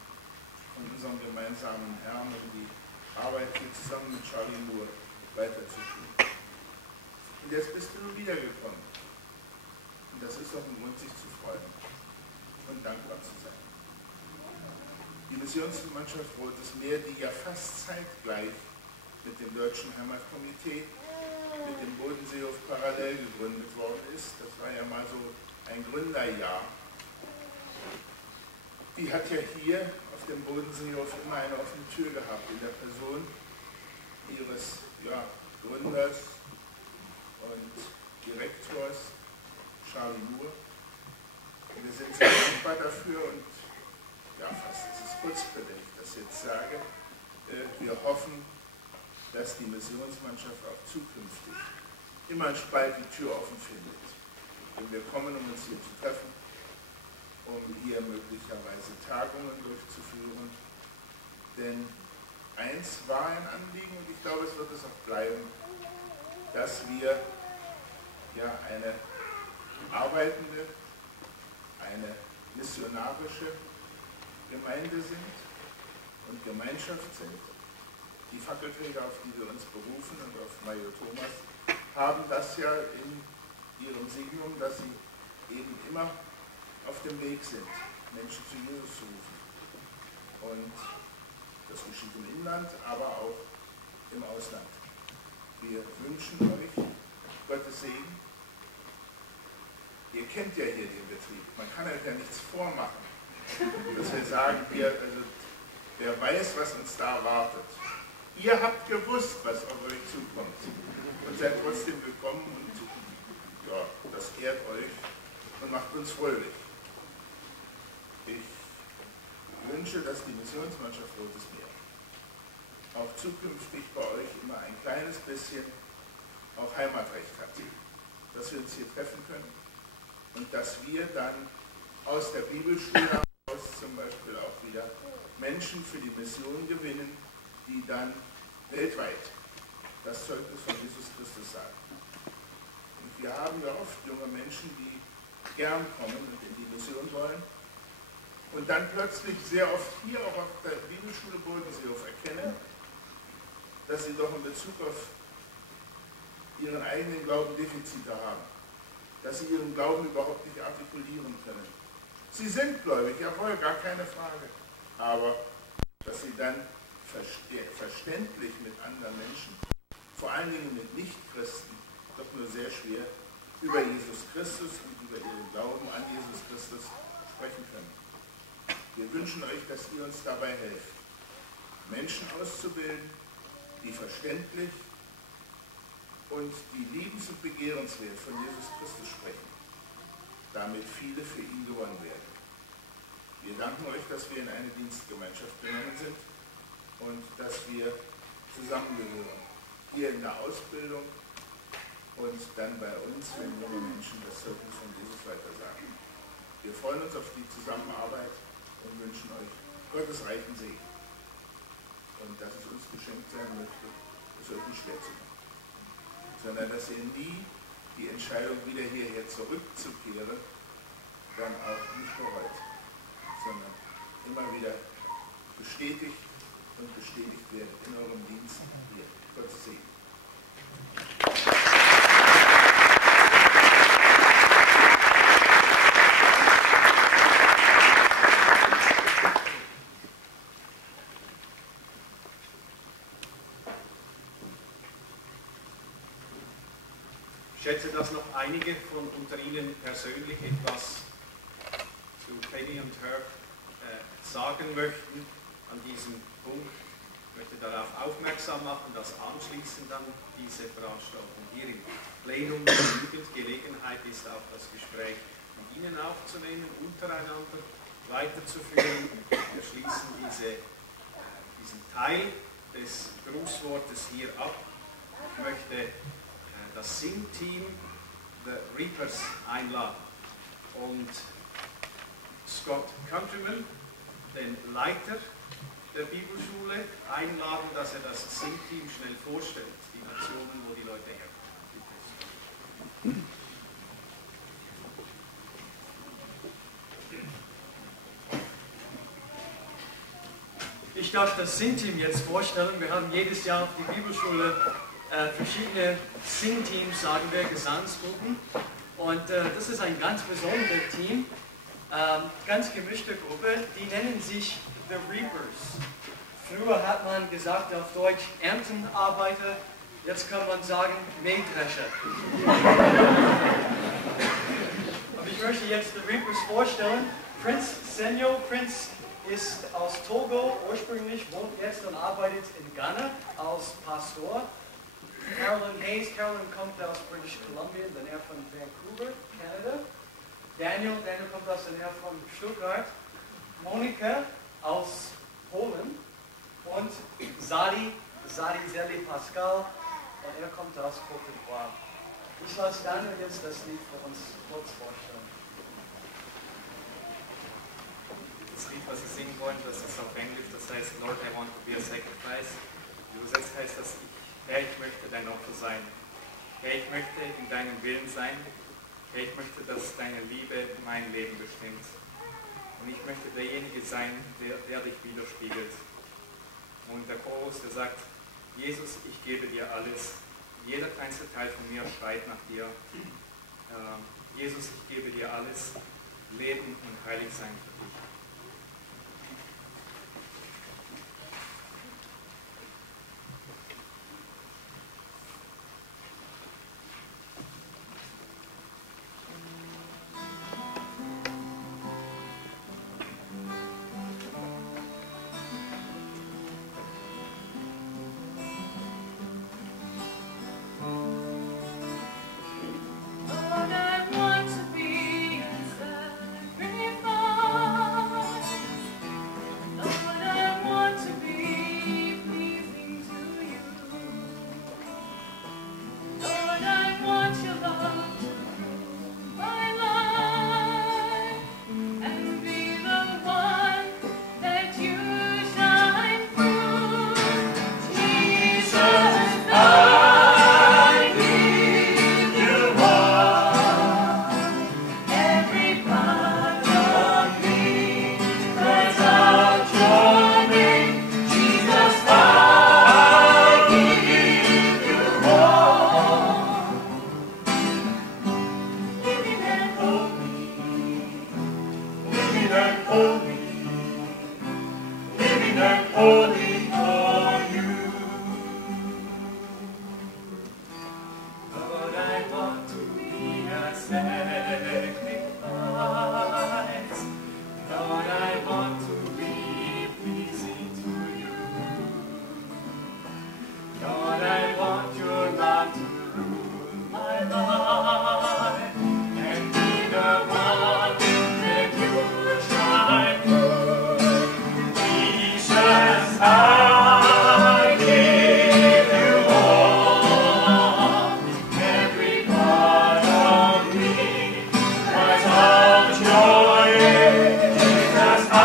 von unserem gemeinsamen Herrn, um die Arbeit hier zusammen mit Charlie Moore weiterzuführen. Und jetzt bist du nun wiedergekommen. Und das ist doch ein Grund, sich zu freuen und dankbar zu sein. Die Missionsmannschaft Rotes Meer, die ja fast zeitgleich mit dem Deutschen Heimatkomitee, mit dem Bodenseehof parallel gegründet worden ist, das war ja mal so ein Gründerjahr, die hat ja hier auf dem Bodenseehof immer eine offene Tür gehabt, in der Person ihres Gründers und Direktors Charlie Moore. Wir sind sehr dankbar dafür und fast ist es kurz, wenn ich das jetzt sage. Wir hoffen, dass die Missionsmannschaft auch zukünftig immer ein Spalt die Tür offen findet. Und wir kommen, um uns hier zu treffen, um hier möglicherweise Tagungen durchzuführen. Denn eins war ein Anliegen, und ich glaube, es wird es auch bleiben, dass wir eine arbeitende, eine missionarische Gemeinde sind und Gemeinschaft sind. Die Fackelträger, auf die wir uns berufen, und auf Major Thomas, haben das ja in ihrem Signum, dass sie eben immer auf dem Weg sind, Menschen zu Jesus zu rufen. Und das geschieht im Inland, aber auch im Ausland. Wir wünschen euch Gottes Segen. Ihr kennt ja hier den Betrieb. Man kann euch ja nichts vormachen, dass wir sagen, wer weiß, was uns da erwartet. Ihr habt gewusst, was auf euch zukommt und seid trotzdem gekommen, und das ehrt euch und macht uns fröhlich. Ich wünsche, dass die Missionsmannschaft Rotes Meer auch zukünftig bei euch immer ein kleines bisschen auch Heimatrecht hat, dass wir uns hier treffen können und dass wir dann aus der Bibelschule heraus zum Beispiel auch wieder Menschen für die Mission gewinnen, die dann weltweit das Zeugnis von Jesus Christus sagen. Und Wir haben ja oft junge Menschen, die gern kommen und in die Mission wollen und dann plötzlich sehr oft hier auch auf der Bibelschule Bodenseehof erkennen, dass sie doch in Bezug auf ihren eigenen Glauben Defizite haben, dass sie ihren Glauben überhaupt nicht artikulieren können. Sie sind gläubig, jawohl, gar keine Frage, aber dass sie dann verständlich mit anderen Menschen, vor allen Dingen mit Nichtchristen, doch nur sehr schwer über Jesus Christus und über ihren Glauben an Jesus Christus sprechen können. Wir wünschen euch, dass ihr uns dabei helft, Menschen auszubilden, die verständlich und die liebens- und begehrenswert von Jesus Christus sprechen, damit viele für ihn gewonnen werden. Wir danken euch, dass wir in eine Dienstgemeinschaft genommen sind und dass wir zusammengehören, hier in der Ausbildung und dann bei uns, wenn junge Menschen das Zeugnis von Jesus weitersagen. Wir freuen uns auf die Zusammenarbeit und wünschen euch Gottes reichen Segen. Und dass es uns geschenkt sein möchte, es wird nicht schwer zu machen, sondern dass ihr nie die Entscheidung, wieder hierher zurückzukehren, dann auch nicht bereut, sondern immer wieder bestätigt und bestätigt werdet in eurem Dienst hier. Gottes Segen. Ich schätze, dass noch einige von unter Ihnen persönlich etwas zu Penny und Herb sagen möchten an diesem Punkt. Ich möchte darauf aufmerksam machen, dass anschließend dann diese Veranstaltung hier im Plenum genügend Gelegenheit ist, auch das Gespräch mit Ihnen aufzunehmen, untereinander weiterzuführen. Wir schließen diesen Teil des Grußwortes hier ab. Ich möchte das Sing-Team The Reapers einladen und Scott Countryman, den Leiter der Bibelschule, einladen, dass er das Sing-Team schnell vorstellt, die Nationen, wo die Leute herkommen. Ich darf das Sing-Team jetzt vorstellen. Wir haben jedes Jahr auf die Bibelschule verschiedene Sing-Teams, sagen wir, Gesangsgruppen. Und das ist ein ganz besonderes Team, ganz gemischte Gruppe. Die nennen sich The Reapers. Früher hat man gesagt auf Deutsch Erntenarbeiter, jetzt kann man sagen Mähdrescher. Und ich möchte jetzt The Reapers vorstellen. Prince Senyo, Prince ist aus Togo ursprünglich, wohnt jetzt und arbeitet in Ghana als Pastor. Carolyn Hayes, Carolyn kommt aus British Columbia, in der Nähe von Vancouver, Canada. Daniel kommt aus der Nähe von Stuttgart. Monika aus Polen. Und Zali Zeli Pascal, und er kommt aus Côte d'Ivoire. Ich lasse Daniel jetzt das Lied für uns kurz vorstellen. Das Lied, was Sie singen wollen, das ist auf Englisch, das heißt Lord, I want to be a sacrifice. Übersetzt heißt das, Herr, ich möchte dein Opfer sein. Herr, ich möchte in deinem Willen sein. Herr, ich möchte, dass deine Liebe mein Leben bestimmt. Und ich möchte derjenige sein, der dich widerspiegelt. Und der Chorus, der sagt, Jesus, ich gebe dir alles. Jeder kleinste Teil von mir schreit nach dir. Jesus, ich gebe dir alles. Leben und heilig sein für dich. Lord, I want to be a sacrifice. holy for you. Lord, I want to be a sacrifice. Lord, I want to be pleasing to you. Lord, I want your love to rule my life and be the one that you shine through. Jesus, I give you all, every part of me cries out your name. Jesus, I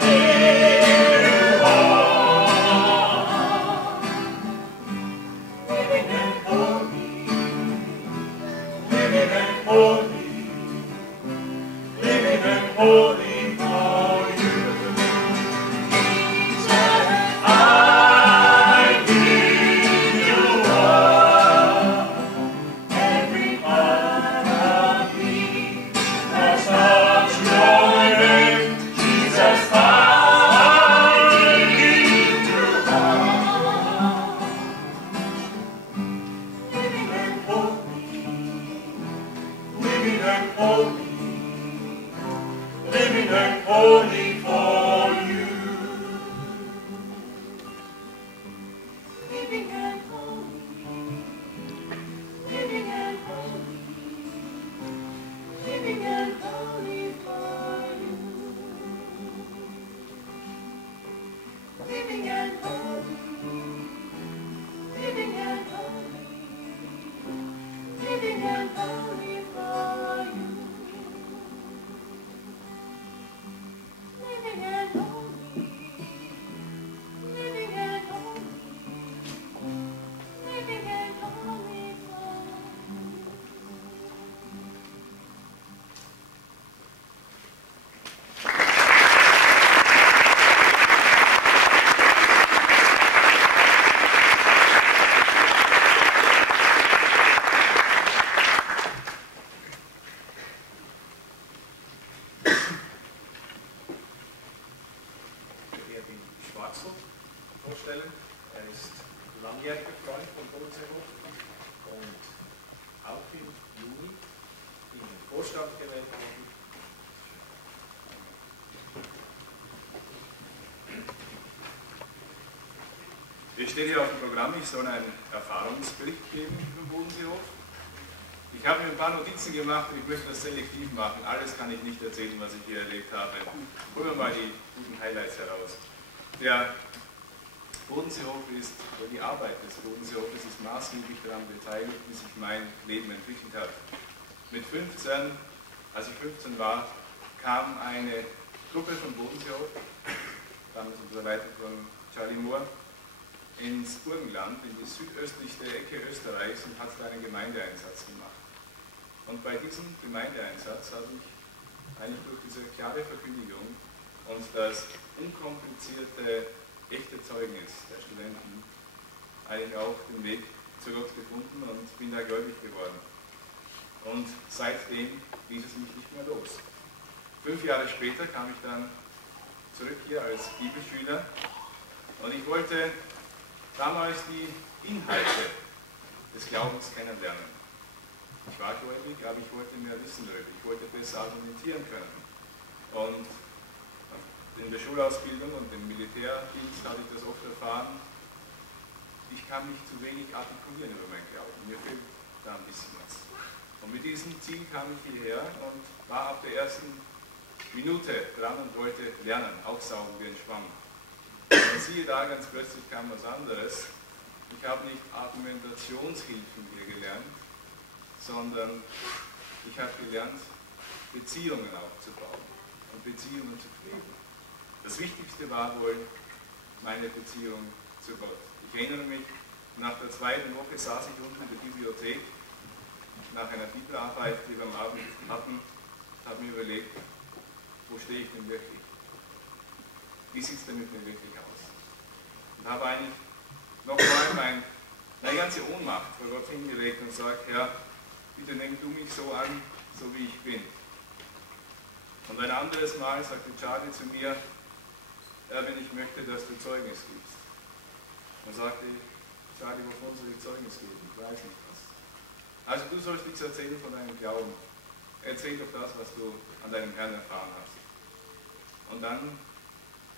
give you all, living and holy, living and holy, living and holy for you. I give you all, every part of me cries out your name. Jesus, I give you all, living and holy, living and holy, living and holy for you. Living and holy, living and holy, living and holy for you. Living and holy, living and holy, living and holy for you. Living and holy, living and holy, living and holy for you. Ich werde den Schwarzel vorstellen. Er ist langjähriger Freund von Bodenseehof und auch im Juni in den Vorstand gewählt worden. Es steht hier auf dem Programm, ich soll einen Erfahrungsbericht geben vom Bodenseehof. Ich habe mir ein paar Notizen gemacht und ich möchte das selektiv machen. Alles kann ich nicht erzählen, was ich hier erlebt habe. Holen wir mal die guten Highlights heraus. Der Bodenseehof ist, oder die Arbeit des Bodenseehofes ist maßgeblich daran beteiligt, wie sich mein Leben entwickelt hat. Mit 15, als ich 15 war, kam eine Gruppe vom Bodenseehof, damals unter der Leitung von Charlie Moore, ins Burgenland, in die südöstlichste Ecke Österreichs und hat da einen Gemeindeeinsatz gemacht. Und bei diesem Gemeindeeinsatz habe ich eigentlich durch diese klare Verkündigung und das unkomplizierte, echte Zeugnis der Studenten eigentlich auch den Weg zu Gott gefunden und bin da gläubig geworden. Und seitdem ließ es mich nicht mehr los. 5 Jahre später kam ich dann zurück hier als Bibelschüler und ich wollte damals die Inhalte des Glaubens kennenlernen. Ich war gläubig, aber ich wollte mehr wissen darüber. Ich wollte besser argumentieren können. Und in der Schulausbildung und im Militärdienst habe ich das oft erfahren, ich kann mich zu wenig artikulieren über meinen Glauben. Mir fehlt da ein bisschen was. Und mit diesem Ziel kam ich hierher und war ab der ersten Minute dran und wollte lernen, aufsaugen wie ein Schwamm. Und siehe da, ganz plötzlich kam was anderes. Ich habe nicht Argumentationshilfen hier gelernt, sondern ich habe gelernt, Beziehungen aufzubauen und Beziehungen zu pflegen. Das Wichtigste war wohl meine Beziehung zu Gott. Ich erinnere mich, nach der 2. Woche saß ich unten in der Bibliothek, nach einer Bibelarbeit, die wir am Abend hatten, habe mir überlegt, wo stehe ich denn wirklich? Wie sieht es denn mit mir wirklich aus? Und habe eigentlich nochmal meine ganze Ohnmacht vor Gott hingelegt und gesagt, Herr, bitte nimm du mich so an, so wie ich bin. Und ein anderes Mal sagte Charlie zu mir, Erwin, ich möchte, dass du Zeugnis gibst. Dann sagte ich, Charlie, wovon soll ich Zeugnis geben? Ich weiß nicht was. Also du sollst nichts erzählen von deinem Glauben. Erzähl doch das, was du an deinem Herrn erfahren hast. Und dann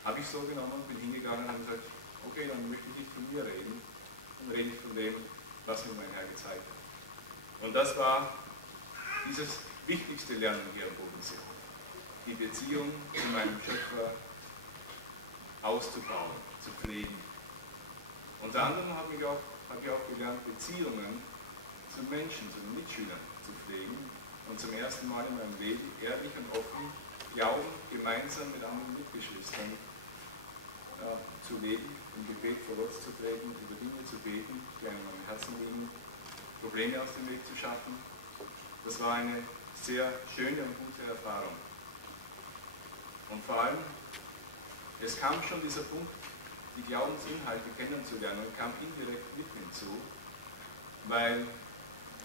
habe ich so genommen, bin hingegangen und gesagt, okay, dann möchte ich nicht von mir reden, dann rede ich von dem, was mir mein Herr gezeigt hat. Und das war dieses wichtigste Lernen hier am Bodenseehof. Die Beziehung zu meinem Schöpfer auszubauen, zu pflegen. Unter anderem habe ich auch gelernt, Beziehungen zu Menschen, zu den Mitschülern zu pflegen und zum ersten Mal in meinem Leben ehrlich und offen Glauben gemeinsam mit anderen Mitgeschwistern zu leben, im Gebet vor Gott zu treten, über Dinge zu beten, die einem am Herzen liegen, Probleme aus dem Weg zu schaffen. Das war eine sehr schöne und gute Erfahrung. Und vor allem, es kam schon dieser Punkt, die Glaubensinhalte kennenzulernen und kam indirekt mit hinzu, weil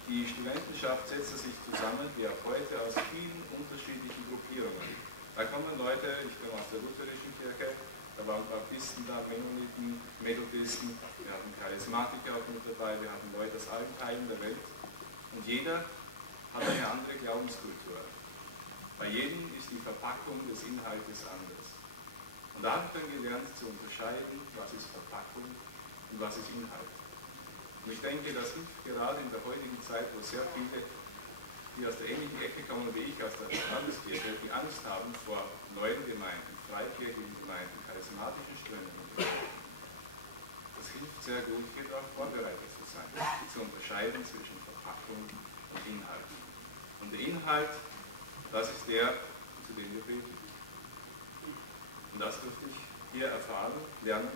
die Studentenschaft setzte sich zusammen, wie auch heute, aus vielen unterschiedlichen Gruppierungen. Da kommen Leute, ich komme aus der lutherischen Kirche, da waren Baptisten da, Mennoniten, Methodisten, wir hatten Charismatiker auch mit dabei, wir hatten Leute aus allen Teilen der Welt und jeder hat eine andere Glaubenskultur. Bei jedem ist die Verpackung des Inhaltes anders. Und da habe ich dann gelernt zu unterscheiden, was ist Verpackung und was ist Inhalt. Und ich denke, das hilft gerade in der heutigen Zeit, wo sehr viele, die aus der ähnlichen Ecke kommen wie ich, aus der Landeskirche, die Angst haben vor neuen Gemeinden, freikirchlichen Gemeinden, charismatischen Strömungen. Das hilft sehr gut, hier darauf vorbereitet zu sein, zu unterscheiden zwischen Verpackung und Inhalt. Und der Inhalt, das ist der, zu dem wir beten. Und das durfte ich hier erfahren, lernen.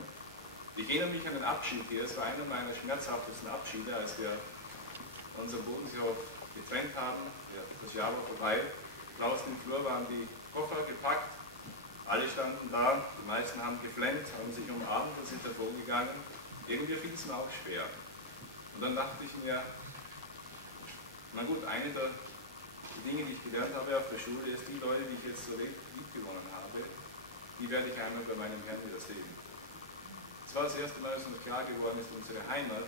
Ich erinnere mich an den Abschied hier. Es war einer meiner schmerzhaftesten Abschiede, als wir unseren Bodenseehof getrennt haben. Das Jahr war vorbei. Draußen im Flur waren die Koffer gepackt. Alle standen da. Die meisten haben geflennt, haben sich umarmt und sind davon gegangen. Irgendwie fiel es mir auch schwer. Und dann dachte ich mir, na gut, eine der Dinge, die ich gelernt habe auf der Schule, ist, die Leute, die ich jetzt so lieb gewonnen habe, die werde ich einmal bei meinem Herrn wieder sehen. Es war das erste Mal, dass uns klar geworden ist, unsere Heimat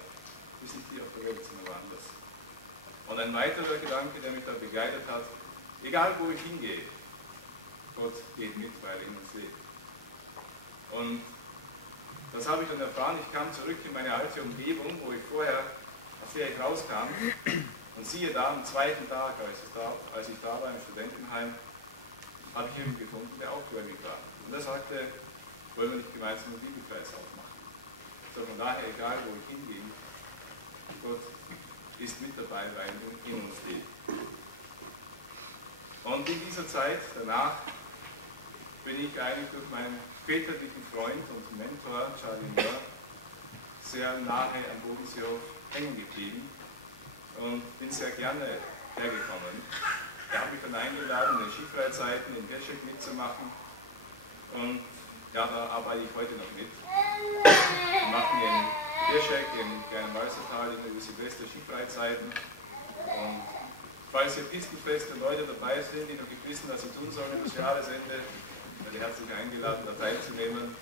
ist nicht hier auf der Welt, sondern woanders. Und ein weiterer Gedanke, der mich da begleitet hat, egal wo ich hingehe, Gott geht mit, weil er in uns lebt. Und das habe ich dann erfahren. Ich kam zurück in meine alte Umgebung, wo ich vorher, aus der ich rauskam, und siehe da, am zweiten Tag, als ich da war im Studentenheim, habe ich jemanden gefunden, der auch gläubig war. Und er sagte, wollen wir nicht gemeinsam einen Bibelkreis aufmachen. So von daher, egal wo ich hingehe, Gott ist mit dabei, weil er in uns lebt. Und in dieser Zeit, danach, bin ich eigentlich durch meinen väterlichen Freund und Mentor, Charlie Moore, sehr nahe am Bodenseehof hängen geblieben und bin sehr gerne hergekommen. Er hat mich dann eingeladen, in den Skifreizeiten in Hirschek mitzumachen. Und ja, da arbeite ich heute noch mit. Wir machen in Hirschek, im kleinen Walsertal, in den Silvester-Skifreizeiten. Und falls hier pistenfeste Leute dabei sind, die noch nicht wissen, was sie tun sollen bis Jahresende, seid ihr herzlich eingeladen, da teilzunehmen.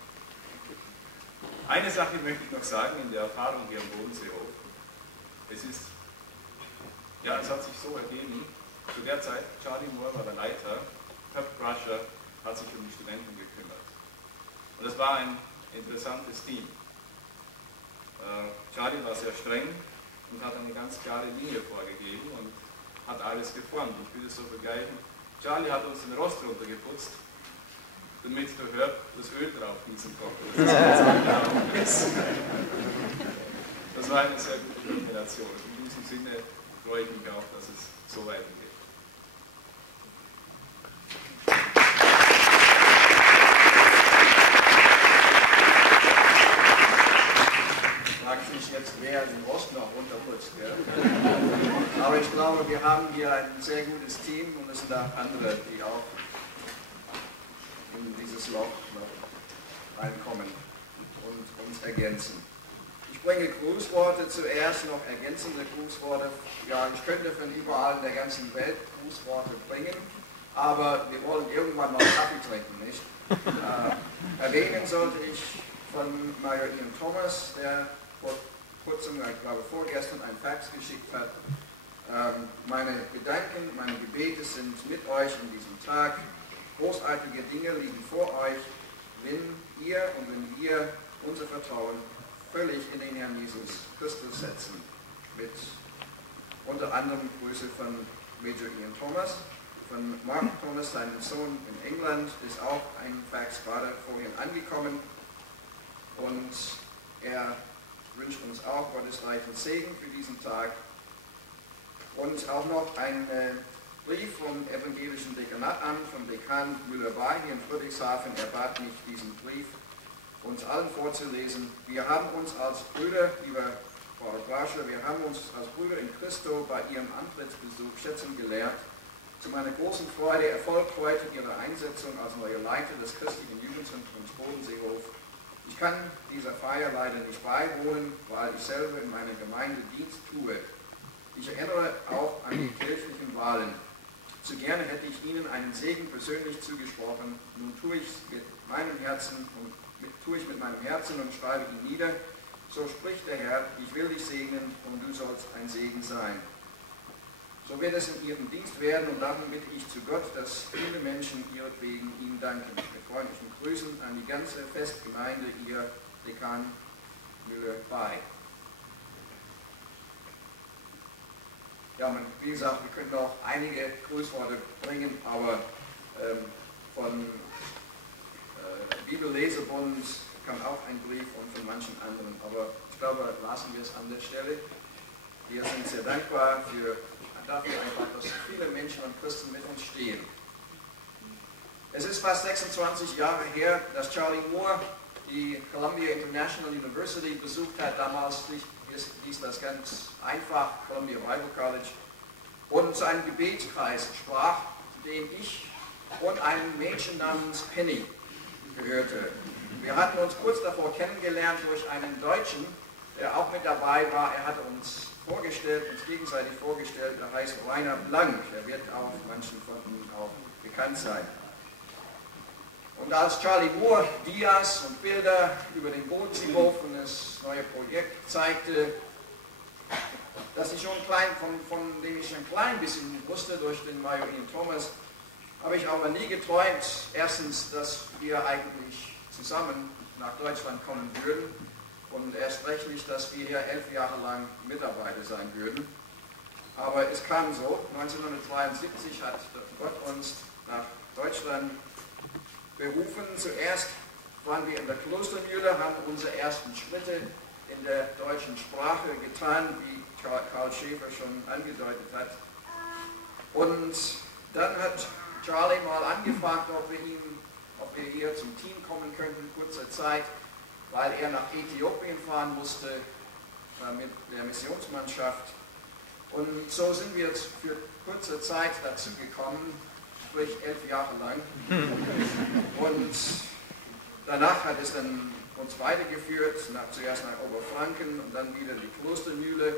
Eine Sache möchte ich noch sagen in der Erfahrung hier am Bodenseehof. Es hat sich so ergeben, zu der Zeit, Charlie Moore war der Leiter, Herr Brusher hat sich um die Studenten gekümmert. Und es war ein interessantes Team. Charlie war sehr streng und hat eine ganz klare Linie vorgegeben und hat alles geformt. Ich will es so vergleichen. Charlie hat uns den Rost runtergeputzt, damit du hörst, das Öl drauf gießen konnte. Das war eine sehr gute Kombination. In diesem Sinne freue ich mich auch, dass es so weitergeht. Fragt sich jetzt, wer den Rost noch runterputzt. Ja? Aber ich glaube, wir haben hier ein sehr gutes Team und es sind auch andere, die auch in dieses Loch noch reinkommen und uns ergänzen. Ich bringe Grußworte zuerst, noch ergänzende Grußworte. Ja, ich könnte von überall in der ganzen Welt Grußworte bringen, aber wir wollen irgendwann noch Kaffee trinken, nicht? Erwähnen sollte ich von Major Ian Thomas, der vor kurzem, ich glaube vorgestern, ein Fax geschickt hat. Meine Gedanken, meine Gebete sind mit euch in diesem Tag. Großartige Dinge liegen vor euch, wenn ihr und wenn wir unser Vertrauen völlig in den Herrn Jesus Christus setzen. Mit unter anderem Grüße von Major Ian Thomas, von Mark Thomas, seinem Sohn in England, ist auch ein Fax gerade vorhin angekommen. Und er wünscht uns auch gottesreichen Segen für diesen Tag. Und auch noch ein Brief vom evangelischen Dekanat an, vom Dekan Müller-Bay hier in Friedrichshafen. Er bat mich, diesen Brief uns allen vorzulesen. Wir haben uns als Brüder, lieber Frau Brascher, wir haben uns als Brüder in Christo bei Ihrem Antrittsbesuch schätzen gelernt. Zu meiner großen Freude erfolgt heute Ihre Einsetzung als neuer Leiter des christlichen Jugendzentrums Bodenseehof. Ich kann dieser Feier leider nicht beiwohnen, weil ich selber in meiner Gemeinde Dienst tue. Ich erinnere auch an die kirchlichen Wahlen. Zu gerne hätte ich Ihnen einen Segen persönlich zugesprochen. Nun tue ich mit meinem Herzen und schreibe ihn nieder. So spricht der Herr, ich will dich segnen und du sollst ein Segen sein. So wird es in Ihrem Dienst werden und darum bitte ich zu Gott, dass viele Menschen ihretwegen Ihnen danken. Mit freundlichen Grüßen an die ganze Festgemeinde, Ihr Dekan Müller-Bay. Ja, wie gesagt, wir können noch einige Grußworte bringen, aber von Bibellesebund kam auch ein Brief und von manchen anderen. Aber ich glaube, lassen wir es an der Stelle. Wir sind sehr dankbar dafür einfach, dass viele Menschen und Christen mit uns stehen. Es ist fast 26 Jahre her, dass Charlie Moore die Columbia International University besucht hat. Damals hieß das ganz einfach, Columbia Bible College, und zu einem Gebetskreis sprach, zu dem ich und einem Mädchen namens Penny gehörte. Wir hatten uns kurz davor kennengelernt durch einen Deutschen, der auch mit dabei war. Er hat uns gegenseitig vorgestellt, der heißt Rainer Blank. Er wird auch manchen von Ihnen auch bekannt sein. Und als Charlie Moore Dias und Bilder über den Bodenseehof und das neue Projekt zeigte, dass ich von dem ich schon ein klein bisschen wusste durch den Major Ian Thomas, habe ich aber nie geträumt, erstens, dass wir eigentlich zusammen nach Deutschland kommen würden und erst recht nicht, dass wir hier 11 Jahre lang Mitarbeiter sein würden. Aber es kam so, 1972 hat Gott uns nach Deutschland berufen. Zuerst waren wir in der Klostermühle, haben unsere ersten Schritte in der deutschen Sprache getan, wie Karl Schäfer schon angedeutet hat. Und dann hat Charlie mal angefragt, ob wir hier zum Team kommen könnten, kurzer Zeit, weil er nach Äthiopien fahren musste mit der Missionsmannschaft. Und so sind wir jetzt für kurze Zeit dazu gekommen, sprich 11 Jahre lang. Und danach hat es dann uns weitergeführt, zuerst nach Oberfranken und dann wieder die Klostermühle.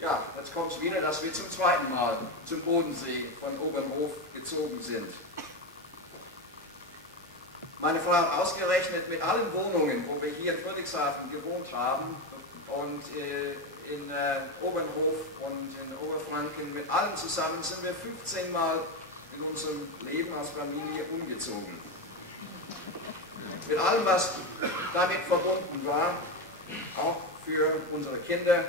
Ja, jetzt kommt es wieder, dass wir zum zweiten Mal zum Bodensee von Obernhof gezogen sind. Meine Frau hat ausgerechnet, mit allen Wohnungen, wo wir hier in Friedrichshafen gewohnt haben und in Obernhof und in Oberfranken, mit allen zusammen sind wir 15 Mal in unserem Leben als Familie umgezogen. Mit allem, was damit verbunden war, auch für unsere Kinder.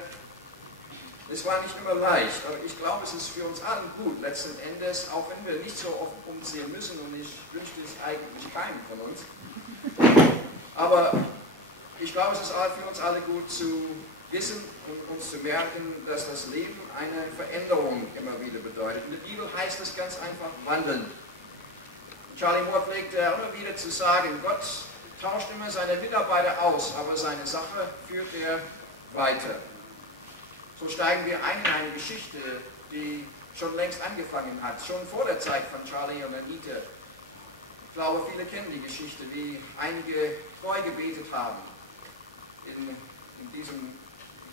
Es war nicht immer leicht, aber ich glaube, es ist für uns allen gut, letzten Endes, auch wenn wir nicht so oft umziehen müssen, und ich wünschte es eigentlich keinem von uns. Aber ich glaube, es ist für uns alle gut zu wissen und uns zu merken, dass das Leben eine Veränderung immer wieder bedeutet. In der Bibel heißt es ganz einfach wandeln. Charlie Moore pflegte immer wieder zu sagen, Gott tauscht immer seine Mitarbeiter aus, aber seine Sache führt er weiter. So steigen wir ein in eine Geschichte, die schon längst angefangen hat, schon vor der Zeit von Charlie und Anita. Ich glaube, viele kennen die Geschichte, wie einige treu gebetet haben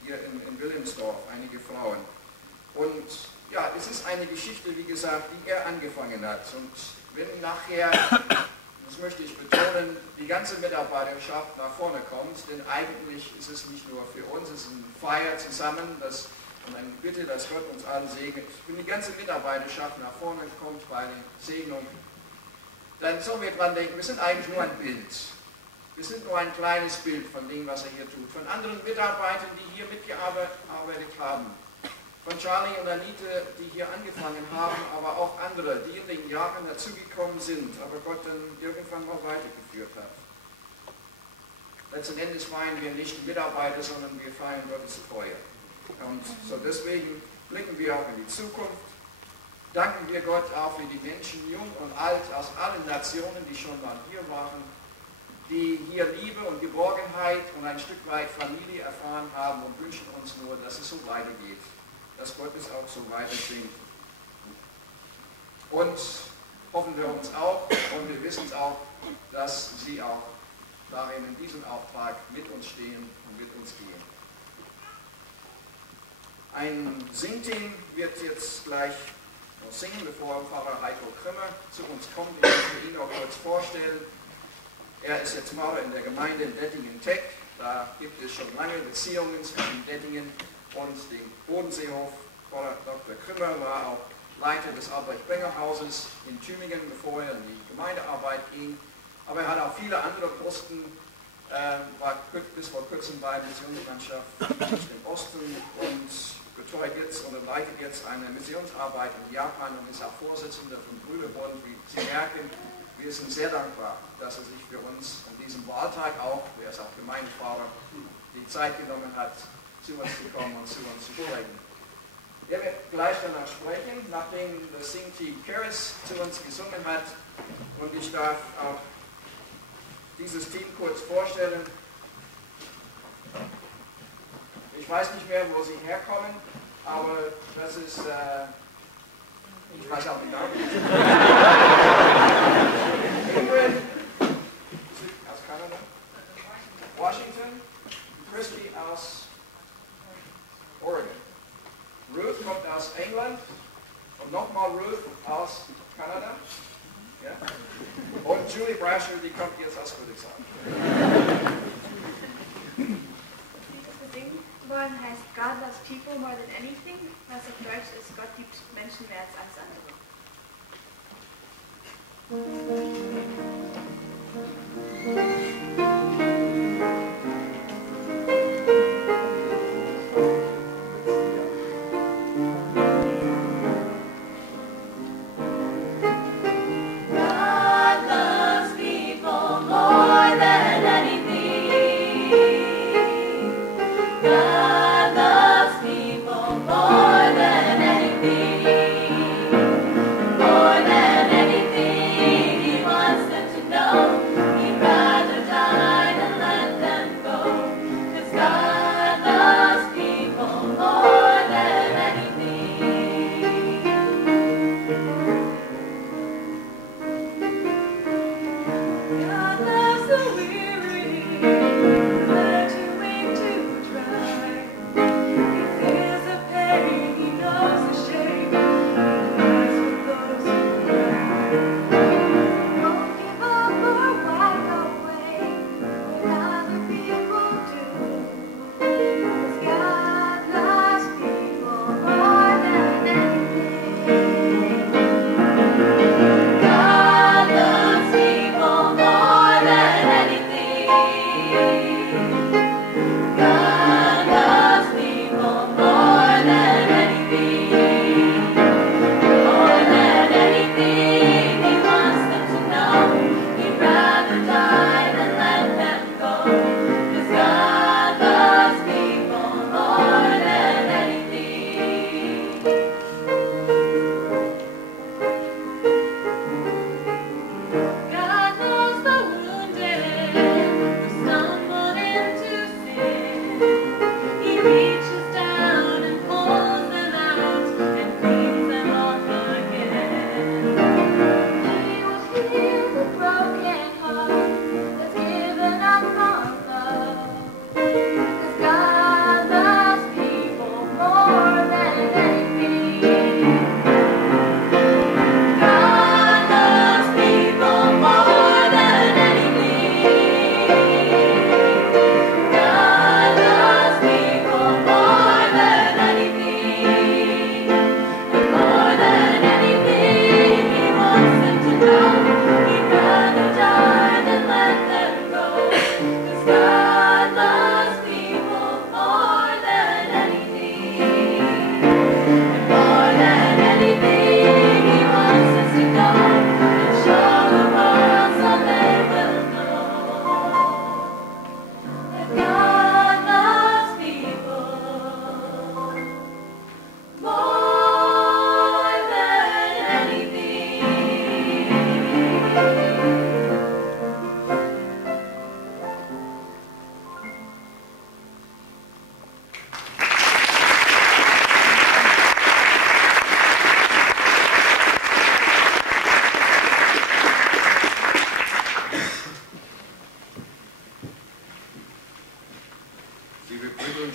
hier in Wilhelmsdorf, einige Frauen. Und ja, es ist eine Geschichte, wie gesagt, die er angefangen hat. Und wenn nachher das möchte ich betonen, die ganze Mitarbeiterschaft nach vorne kommt, denn eigentlich ist es nicht nur für uns, es ist eine Feier zusammen, und eine Bitte, dass Gott uns alle segnet. Wenn die ganze Mitarbeiterschaft nach vorne kommt bei der Segnung, dann sollen wir dran denken, wir sind eigentlich nur ein Bild. Wir sind nur ein kleines Bild von dem, was er hier tut. Von anderen Mitarbeitern, die hier mitgearbeitet haben. Von Charlie und Anita, die hier angefangen haben, aber auch andere, die in den Jahren dazugekommen sind, aber Gott dann irgendwann mal weitergeführt hat. Letzten Endes feiern wir nicht Mitarbeiter, sondern wir feiern Gottes Treue. Und so deswegen blicken wir auch in die Zukunft. Danken wir Gott auch für die Menschen, jung und alt, aus allen Nationen, die schon mal hier waren, die hier Liebe und Geborgenheit und ein Stück weit Familie erfahren haben und wünschen uns nur, dass es so weitergeht. Dass Gott es auch so weiterbringt. Und hoffen wir uns auch, und wir wissen es auch, dass Sie auch darin in diesem Auftrag mit uns stehen und mit uns gehen. Ein Singteam wird jetzt gleich noch singen, bevor Pfarrer Heiko Krimmer zu uns kommt. Ich möchte ihn auch kurz vorstellen. Er ist jetzt Pfarrer in der Gemeinde in Dettingen-Teck. Da gibt es schon lange Beziehungen zwischen Dettingen und dem Bodenseehof. Pfarrer Dr. Krimmer war auch Leiter des Albrecht-Benger-Hauses in Tübingen, bevor er in die Gemeindearbeit ging. Aber er hat auch viele andere Posten, war bis vor kurzem bei der Missionsmannschaft im Osten und betreut jetzt oder leitet jetzt eine Missionsarbeit in Japan und ist auch Vorsitzender von Brüderbund. Wie Sie merken, wir sind sehr dankbar, dass er sich für uns an diesem Wahltag auch, er ist auch Gemeindepfarrer, die Zeit genommen hat, zu uns zu kommen und zu uns zu sprechen. Er wird gleich danach sprechen, nachdem das Singteam Keres zu uns gesungen hat. Und ich darf auch dieses Team kurz vorstellen. Ich weiß nicht mehr, wo sie herkommen, aber das ist, ich weiß auch nicht genau. Ingrid aus Kanada, Washington, Christy aus Oregon. Ruth kommt aus England und nochmal Ruth aus Kanada. Ja? Und Julie Brasher, die kommt jetzt aus Friedrichshafen. Das Ding wollen heißt God loves people more than anything, was auf Deutsch ist, Gott liebt Menschen mehr als alles andere. More than anything, he wants them to know.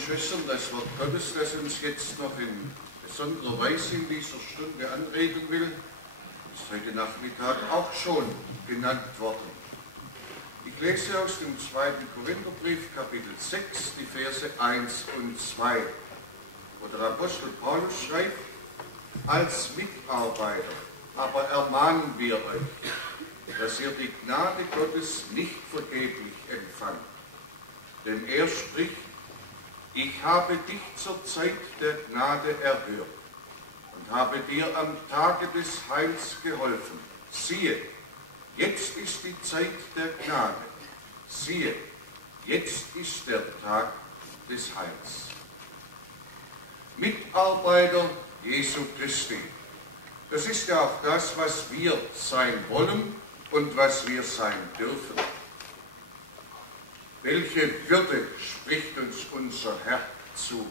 Schwestern, das Wort Gottes, das uns jetzt noch in besonderer Weise in dieser Stunde anregen will, ist heute Nachmittag auch schon genannt worden. Ich lese aus dem 2. Korintherbrief, Kapitel 6, die Verse 1 und 2, wo der Apostel Paulus schreibt: Als Mitarbeiter aber ermahnen wir euch, dass ihr die Gnade Gottes nicht vergeblich empfangt. Denn er spricht: Ich habe dich zur Zeit der Gnade erhört und habe dir am Tage des Heils geholfen. Siehe, jetzt ist die Zeit der Gnade. Siehe, jetzt ist der Tag des Heils. Mitarbeiter Jesu Christi. Das ist ja auch das, was wir sein wollen und was wir sein dürfen. Welche Würde spricht uns unser Herr zu?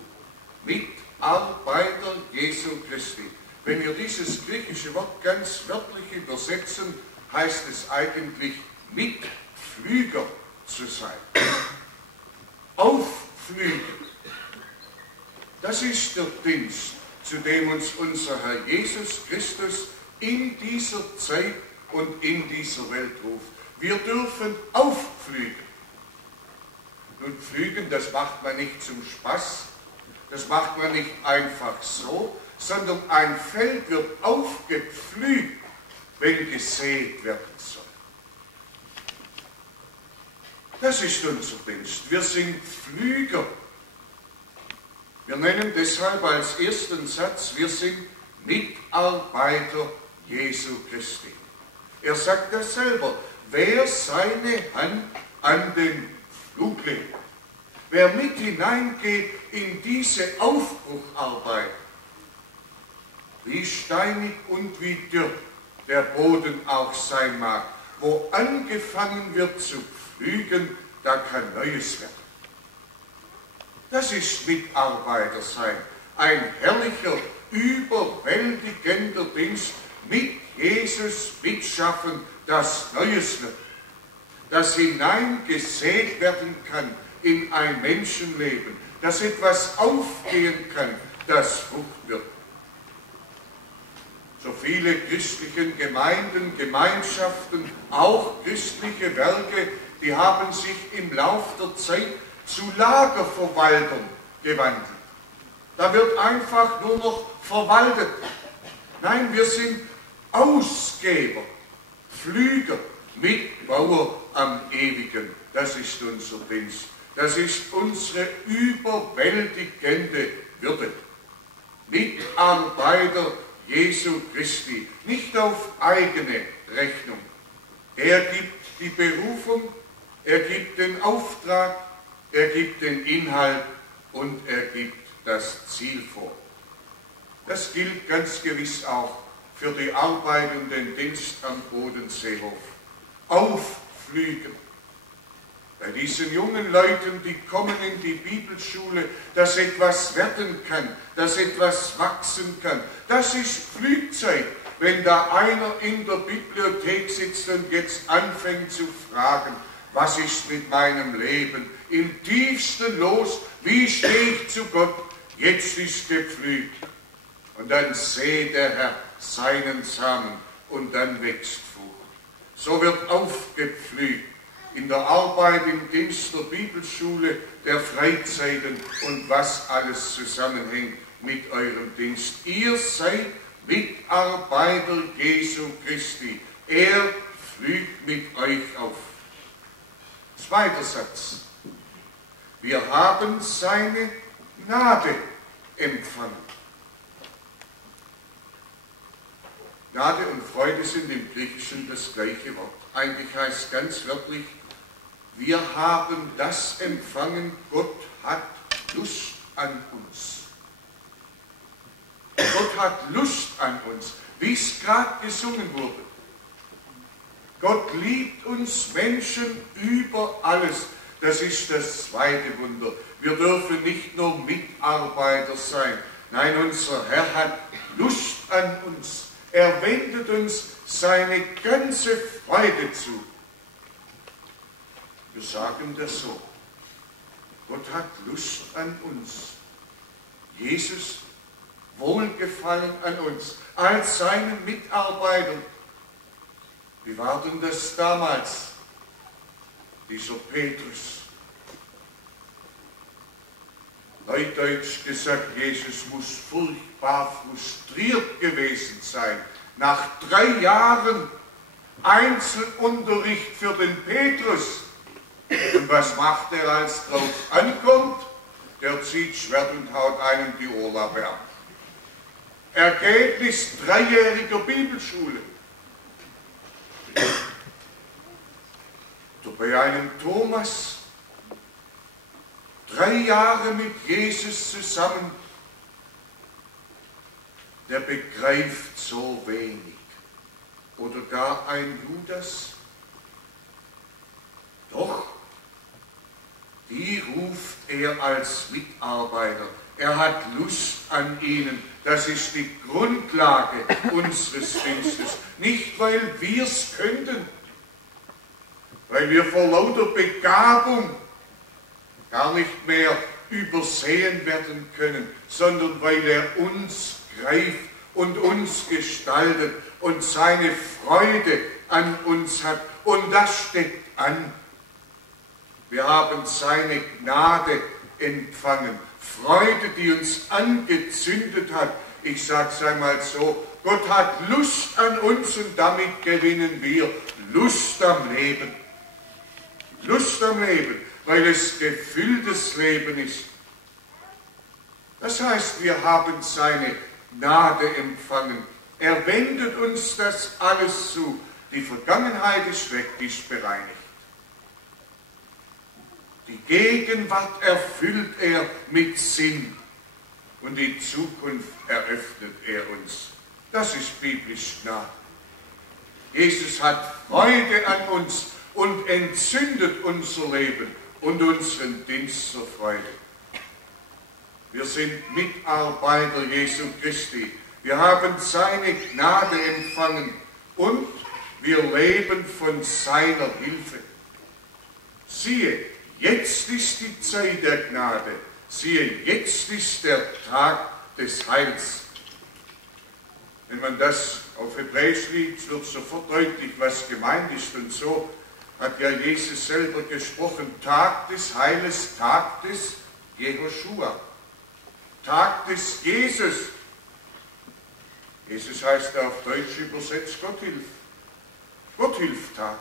Mitarbeiter Jesu Christi. Wenn wir dieses griechische Wort ganz wörtlich übersetzen, heißt es eigentlich Mitflüger zu sein. Aufflügen. Das ist der Dienst, zu dem uns unser Herr Jesus Christus in dieser Zeit und in dieser Welt ruft. Wir dürfen aufflügen. Nun, Pflügen, das macht man nicht zum Spaß, das macht man nicht einfach so, sondern ein Feld wird aufgepflügt, wenn gesät werden soll. Das ist unser Dienst. Wir sind Pflüger. Wir nennen deshalb als ersten Satz, wir sind Mitarbeiter Jesu Christi. Er sagt das selber: Wer seine Hand an den Flug legt, wer mit hineingeht in diese Aufbrucharbeit, wie steinig und wie dürr der Boden auch sein mag, wo angefangen wird zu pflügen, da kann Neues werden. Das ist Mitarbeiter sein. Ein herrlicher, überwältigender Dienst, mit Jesus mitschaffen, dass Neues wird, dass hineingesät werden kann in ein Menschenleben, dass etwas aufgehen kann, das Frucht wird. So viele christliche Gemeinden, Gemeinschaften, auch christliche Werke, die haben sich im Lauf der Zeit zu Lagerverwaltern gewandelt. Da wird einfach nur noch verwaltet. Nein, wir sind Ausgeber, Pflüger, Mitbauer am Ewigen. Das ist unser Dienst. Das ist unsere überwältigende Würde. Mitarbeiter Jesu Christi, nicht auf eigene Rechnung. Er gibt die Berufung, er gibt den Auftrag, er gibt den Inhalt und er gibt das Ziel vor. Das gilt ganz gewiss auch für die Arbeit und den Dienst am Bodenseehof. Aufflügen. Bei diesen jungen Leuten, die kommen in die Bibelschule, dass etwas werden kann, dass etwas wachsen kann. Das ist Pflügzeit, wenn da einer in der Bibliothek sitzt und jetzt anfängt zu fragen: Was ist mit meinem Leben? Im tiefsten Los, wie stehe ich zu Gott? Jetzt ist gepflügt. Und dann säet der Herr seinen Samen und dann wächst Frucht. So wird aufgepflügt in der Arbeit, im Dienst der Bibelschule, der Freizeiten und was alles zusammenhängt mit eurem Dienst. Ihr seid Mitarbeiter Jesu Christi. Er pflügt mit euch auf. Zweiter Satz. Wir haben seine Gnade empfangen. Gnade und Freude sind im Griechischen das gleiche Wort. Eigentlich heißt ganz wörtlich: Wir haben das empfangen, Gott hat Lust an uns. Gott hat Lust an uns, wie es gerade gesungen wurde. Gott liebt uns Menschen über alles. Das ist das zweite Wunder. Wir dürfen nicht nur Mitarbeiter sein. Nein, unser Herr hat Lust an uns. Er wendet uns seine ganze Freude zu. Wir sagen das so: Gott hat Lust an uns. Jesus Wohlgefallen an uns, als seinen Mitarbeitern. Wie war denn das damals? Dieser Petrus. Neudeutsch gesagt, Jesus muss furchtbar frustriert gewesen sein. Nach 3 Jahren Einzelunterricht für den Petrus. Und was macht er, als drauf ankommt? Der zieht Schwert und haut einem die Ohrlappe ab. Ergebnis 3-jähriger Bibelschule. Oder bei einem Thomas, 3 Jahre mit Jesus zusammen, der begreift so wenig. Oder gar ein Judas. Doch, die ruft er als Mitarbeiter. Er hat Lust an ihnen. Das ist die Grundlage unseres Dienstes. Nicht, weil wir es könnten, weil wir vor lauter Begabung gar nicht mehr übersehen werden können, sondern weil er uns greift und uns gestaltet und seine Freude an uns hat. Und das steckt an. Wir haben seine Gnade empfangen. Freude, die uns angezündet hat. Ich sage es einmal so, Gott hat Lust an uns und damit gewinnen wir Lust am Leben. Lust am Leben, weil es gefülltes Leben ist. Das heißt, wir haben seine Gnade empfangen. Er wendet uns das alles zu. Die Vergangenheit ist weg, ist bereinigt. Die Gegenwart erfüllt er mit Sinn und die Zukunft eröffnet er uns. Das ist biblisch Gnade. Jesus hat Freude an uns und entzündet unser Leben und unseren Dienst zur Freude. Wir sind Mitarbeiter Jesu Christi. Wir haben seine Gnade empfangen und wir leben von seiner Hilfe. Siehe, jetzt ist die Zeit der Gnade. Siehe, jetzt ist der Tag des Heils. Wenn man das auf Hebräisch liest, wird sofort deutlich, was gemeint ist. Und so hat ja Jesus selber gesprochen, Tag des Heiles, Tag des Jehoschua, Tag des Jesus. Jesus heißt auf Deutsch übersetzt Gott hilft. Gott hilft Tag.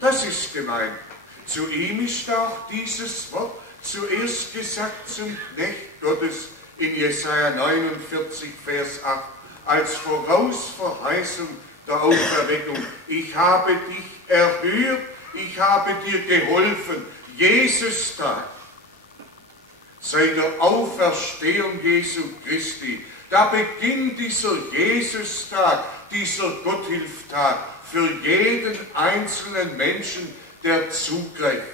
Das ist gemeint. Zu ihm ist auch dieses Wort zuerst gesagt zum Knecht Gottes in Jesaja 49, Vers 8, als Vorausverheißung der Auferweckung. Ich habe dich erhört, ich habe dir geholfen. Jesus-Tag. Seit der Auferstehung Jesu Christi, da beginnt dieser Jesus-Tag, dieser Gotthilftag für jeden einzelnen Menschen, der zugreift.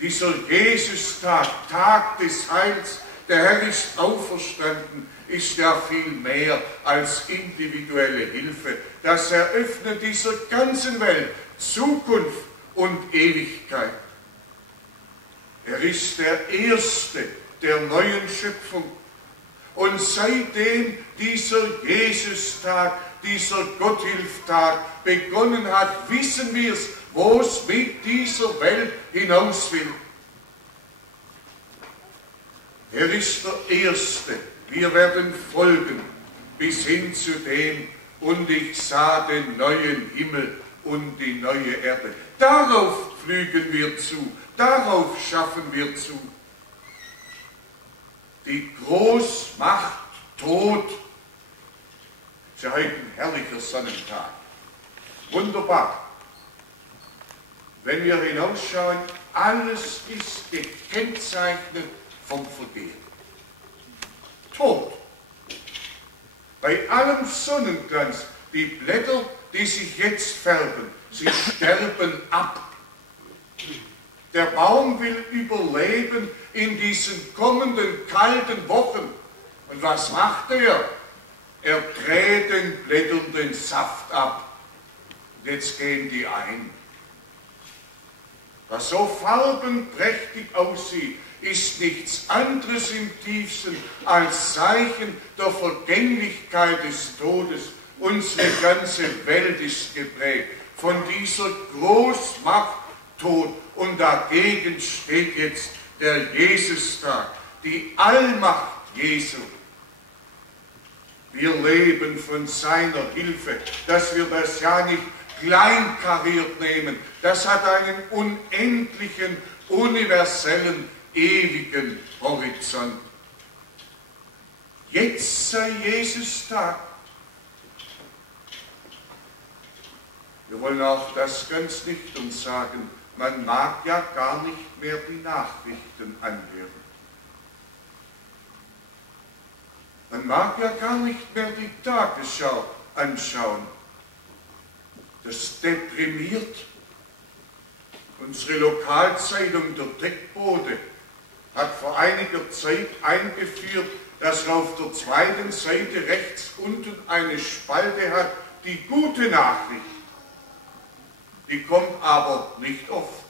Dieser Jesus-Tag, Tag des Heils, der Herr ist auferstanden, ist ja viel mehr als individuelle Hilfe. Das eröffnet dieser ganzen Welt Zukunft und Ewigkeit. Er ist der Erste der neuen Schöpfung. Und seitdem dieser Jesus-Tag, dieser Gotthilftag begonnen hat, wissen wir es, wo es mit dieser Welt hinaus will. Er ist der Erste. Wir werden folgen bis hin zu dem, und ich sah den neuen Himmel und die neue Erde. Darauf pflügen wir zu, darauf schaffen wir zu. Die Großmacht Tod. Es ist ja heute ein herrlicher Sonnentag. Wunderbar. Wenn wir hinausschauen, alles ist gekennzeichnet vom Vergehen. Tod. Bei allem Sonnenglanz, die Blätter, die sich jetzt färben, sie sterben ab. Der Baum will überleben in diesen kommenden kalten Wochen. Und was macht er? Er dreht den Blättern den Saft ab. Und jetzt gehen die ein. was so farbenprächtig aussieht, ist nichts anderes im tiefsten als Zeichen der Vergänglichkeit des Todes. Unsere ganze Welt ist geprägt von dieser Großmacht Tod und dagegen steht jetzt der Jesustag, die Allmacht Jesu. Wir leben von seiner Hilfe, dass wir das ja nicht kleinkariert nehmen. Das hat einen unendlichen, universellen, ewigen Horizont. Jetzt sei Jesus-Tag. Wir wollen auch das ganz nüchtern sagen, man mag ja gar nicht mehr die Nachrichten anhören. Man mag ja gar nicht mehr die Tagesschau anschauen. Das deprimiert. Unsere Lokalzeitung Der Deckbote hat vor einiger Zeit eingeführt, dass er auf der zweiten Seite rechts unten eine Spalte hat, die gute Nachricht. Die kommt aber nicht oft.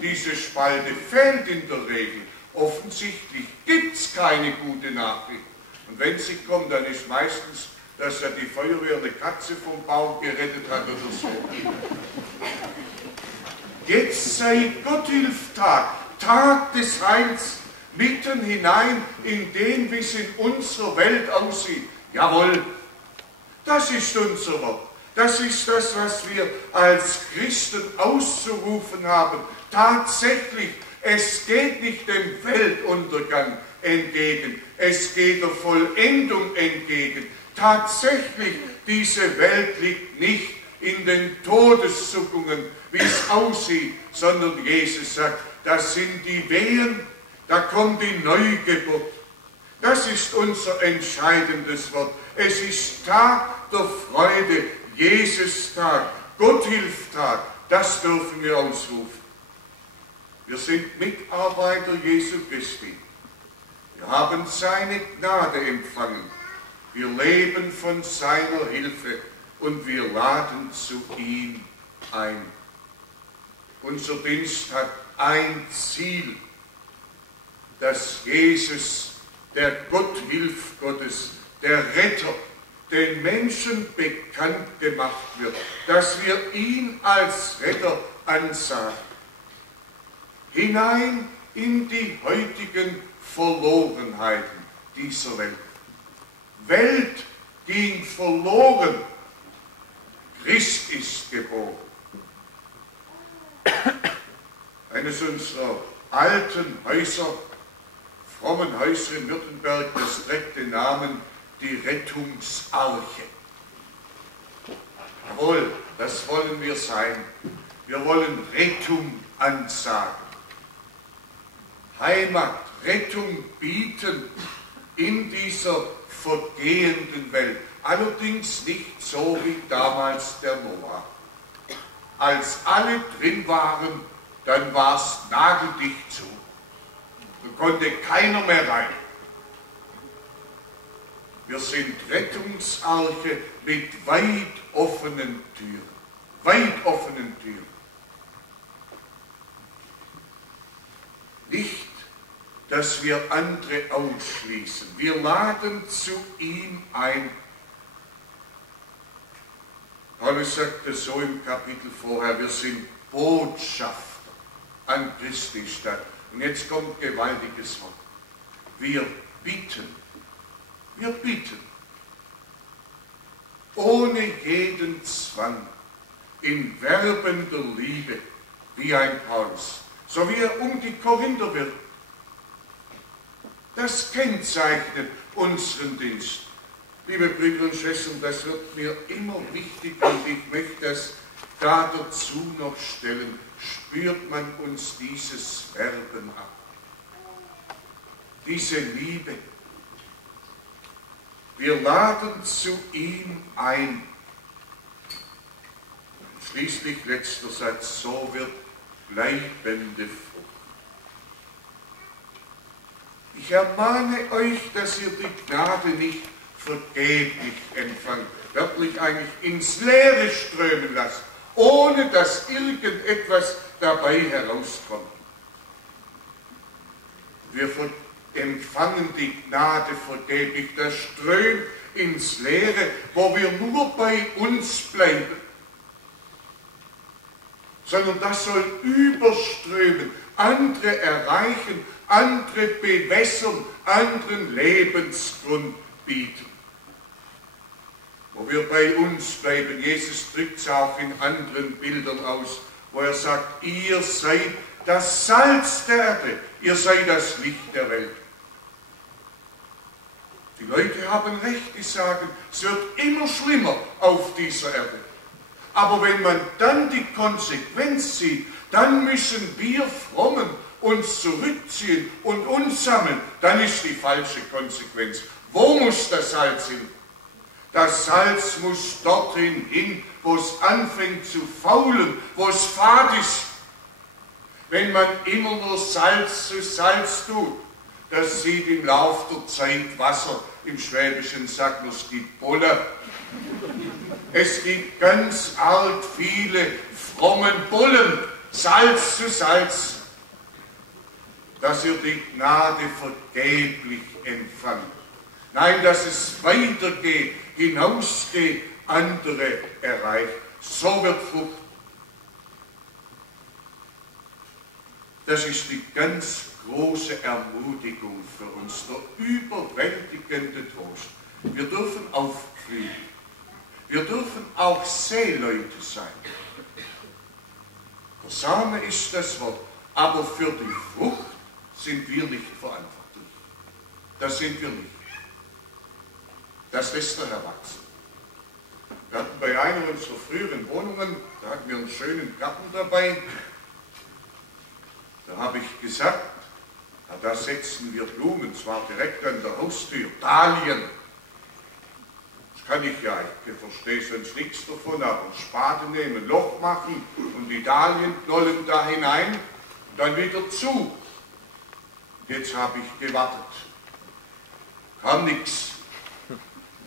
Diese Spalte fehlt in der Regel. Offensichtlich gibt es keine gute Nachricht. Und wenn sie kommt, dann ist meistens, dass ja die Feuerwehr eine Katze vom Baum gerettet hat oder so. Jetzt sei Gotthilftag, Tag des Heils, mitten hinein in den, wie es in unserer Welt aussieht. Jawohl, das ist unser Wort. Das ist das, was wir als Christen auszurufen haben. Tatsächlich, es geht nicht dem Weltuntergang entgegen, es geht der Vollendung entgegen. Tatsächlich, diese Welt liegt nicht in den Todeszuckungen, wie es aussieht, sondern Jesus sagt, das sind die Wehen, da kommt die Neugeburt. Das ist unser entscheidendes Wort. Es ist Tag der Freude, Jesus-Tag, Gotthilftag, das dürfen wir ausrufen. Wir sind Mitarbeiter Jesu Christi. Wir haben seine Gnade empfangen. Wir leben von seiner Hilfe und wir laden zu ihm ein. Unser Dienst hat ein Ziel, dass Jesus, der Gotthilf Gottes, der Retter, den Menschen bekannt gemacht wird, dass wir ihn als Retter ansagen. Hinein in die heutigen Verlorenheiten dieser Welt. Welt ging verloren, Christ ist geboren. Eines unserer alten Häuser, frommen Häuser in Württemberg, das trägt den Namen die Rettungsarche. Jawohl, das wollen wir sein. Wir wollen Rettung ansagen. Heimat, Rettung bieten in dieser vergehenden Welt. Allerdings nicht so wie damals der Noah. Als alle drin waren, dann war es nageldicht zu. Da konnte keiner mehr rein. Wir sind Rettungsarche mit weit offenen Türen. Weit offenen Türen. Nicht, dass wir andere ausschließen. Wir laden zu ihm ein. Paulus sagt es so im Kapitel vorher, wir sind Botschafter an Christi Stadt. Und jetzt kommt ein gewaltiges Wort. Wir bitten. Wir bitten. Ohne jeden Zwang, in werbender Liebe, wie ein Paulus. So wie er um die Korinther wird. Das kennzeichnet unseren Dienst. Liebe Brüder und Schwestern, das wird mir immer wichtiger und ich möchte das da dazu noch stellen. Spürt man uns dieses Werben ab? Diese Liebe. Wir laden zu ihm ein. Schließlich letzter Satz, so wird bleibende Frucht. Ich ermahne euch, dass ihr die Gnade nicht vergeblich empfangt, wirklich eigentlich ins Leere strömen lasst, ohne dass irgendetwas dabei herauskommt. Wir empfangen die Gnade vergeblich, das strömt ins Leere, wo wir nur bei uns bleiben. Sondern das soll überströmen, andere erreichen, andere bewässern, anderen Lebensgrund bieten. Wo wir bei uns bleiben, Jesus drückt es auch in anderen Bildern aus, wo er sagt, ihr seid das Salz der Erde, ihr seid das Licht der Welt. Die Leute haben recht, die sagen, es wird immer schlimmer auf dieser Erde. Aber wenn man dann die Konsequenz sieht, dann müssen wir Frommen uns zurückziehen und uns sammeln, dann ist die falsche Konsequenz. Wo muss das Salz hin? Das Salz muss dorthin hin, wo es anfängt zu faulen, wo es fad ist. Wenn man immer nur Salz zu Salz tut, das sieht im Lauf der Zeit Wasser. Im Schwäbischen sagt man, es gibt Bolle. Es gibt ganz arg viele frommen Bullen, Salz zu Salz, dass ihr die Gnade vergeblich empfangt. Nein, dass es weitergeht, hinausgeht, andere erreicht. So wird Frucht. Das ist die ganz große Ermutigung für uns, der überwältigende Trost. Wir dürfen aufblühen. Wir dürfen auch Seeleute sein. Der Same ist das Wort, aber für die Frucht sind wir nicht verantwortlich. Das sind wir nicht. Das lässt der Herr wachsen. Wir hatten bei einer unserer früheren Wohnungen, da hatten wir einen schönen Garten dabei. Da habe ich gesagt, da setzen wir Blumen, zwar direkt an der Haustür, Dahlien. Das kann ich ja, ich verstehe sonst nichts davon, aber einen Spaten nehmen, ein Loch machen und die Dahlienknollen da hinein und dann wieder zu. Und jetzt habe ich gewartet. Kam nichts.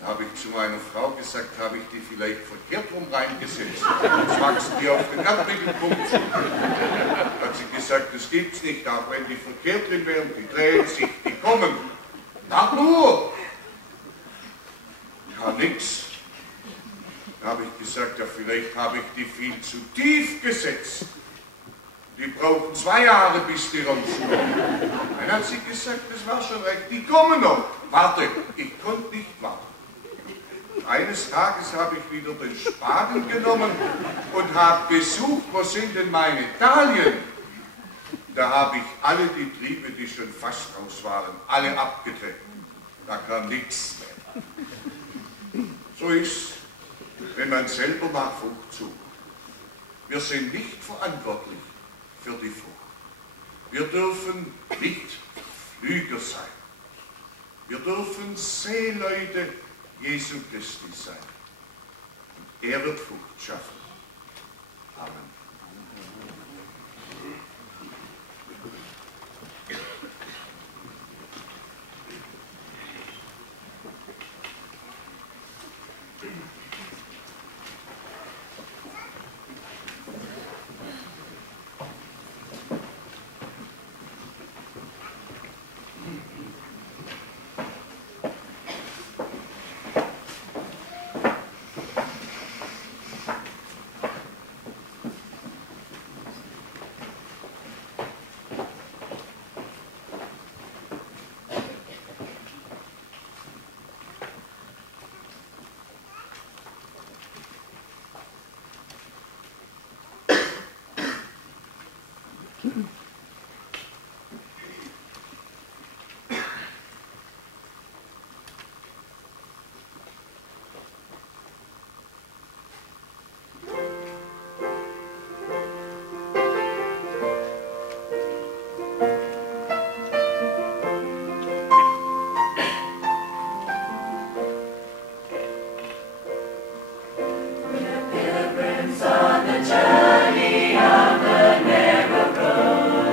Da habe ich zu meiner Frau gesagt, habe ich die vielleicht verkehrt rum reingesetzt. Jetzt wachsen die auf den Erdmittelpunkt zu. Hat sie gesagt, das gibt's nicht, auch wenn die verkehrt drin wären, die drehen sich, die kommen. Da nur! Kam nichts. Da habe ich gesagt, ja vielleicht habe ich die viel zu tief gesetzt. Die brauchen 2 Jahre, bis die rauskommen. Dann hat sie gesagt, das war schon recht, die kommen noch. Warte, ich konnte nicht warten. Eines Tages habe ich wieder den Spaten genommen und habe gesucht, wo sind denn meine Dahlien? Da habe ich alle die Triebe, die schon fast raus waren, alle abgetrennt. Da kam nichts mehr. So ist, wenn man selber nach Frucht sucht. Wir sind nicht verantwortlich für die Frucht. Wir dürfen nicht Pflüger sein. Wir dürfen Seeleute Jesu Christi sein. Und er wird Frucht schaffen. Amen. On the journey of the narrow road.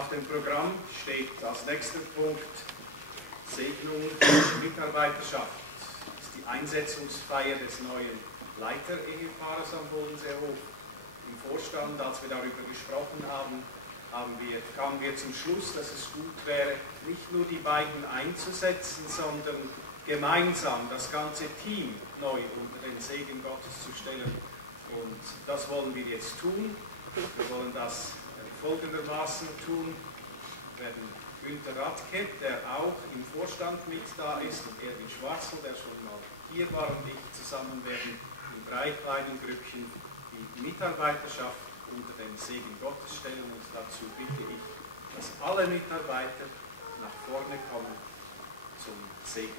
Auf dem Programm steht als nächster Punkt Segnung der Mitarbeiterschaft. Das ist die Einsetzungsfeier des neuen Leiter-Ehepaares am Bodenseehof. Im Vorstand, als wir darüber gesprochen haben, kamen wir zum Schluss, dass es gut wäre, nicht nur die beiden einzusetzen, sondern gemeinsam das ganze Team neu unter den Segen Gottes zu stellen. Und das wollen wir jetzt tun. Wir wollen das folgendermaßen tun. Wir werden Günther Radke, der auch im Vorstand mit da ist, und Erwin Schwarzel, der schon mal hier war, und ich zusammen werden in 3 kleinen Grüppchen die Mitarbeiterschaft unter den Segen Gottes stellen, und dazu bitte ich, dass alle Mitarbeiter nach vorne kommen zum Segen.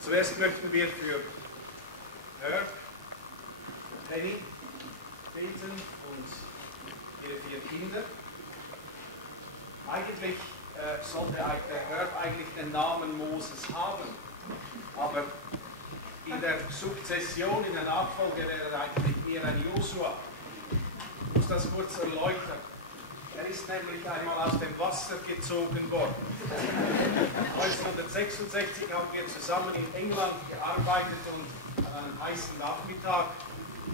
Zuerst möchten wir für Herb, Penny beten und ihre 4 Kinder. Eigentlich sollte der Herb eigentlich den Namen Moses haben, aber in der Sukzession, in der Nachfolge wäre er eigentlich eher ein Josua. Ich muss das kurz erläutern. Er ist nämlich einmal aus dem Wasser gezogen worden. 1966 haben wir zusammen in England gearbeitet, und an einem heißen Nachmittag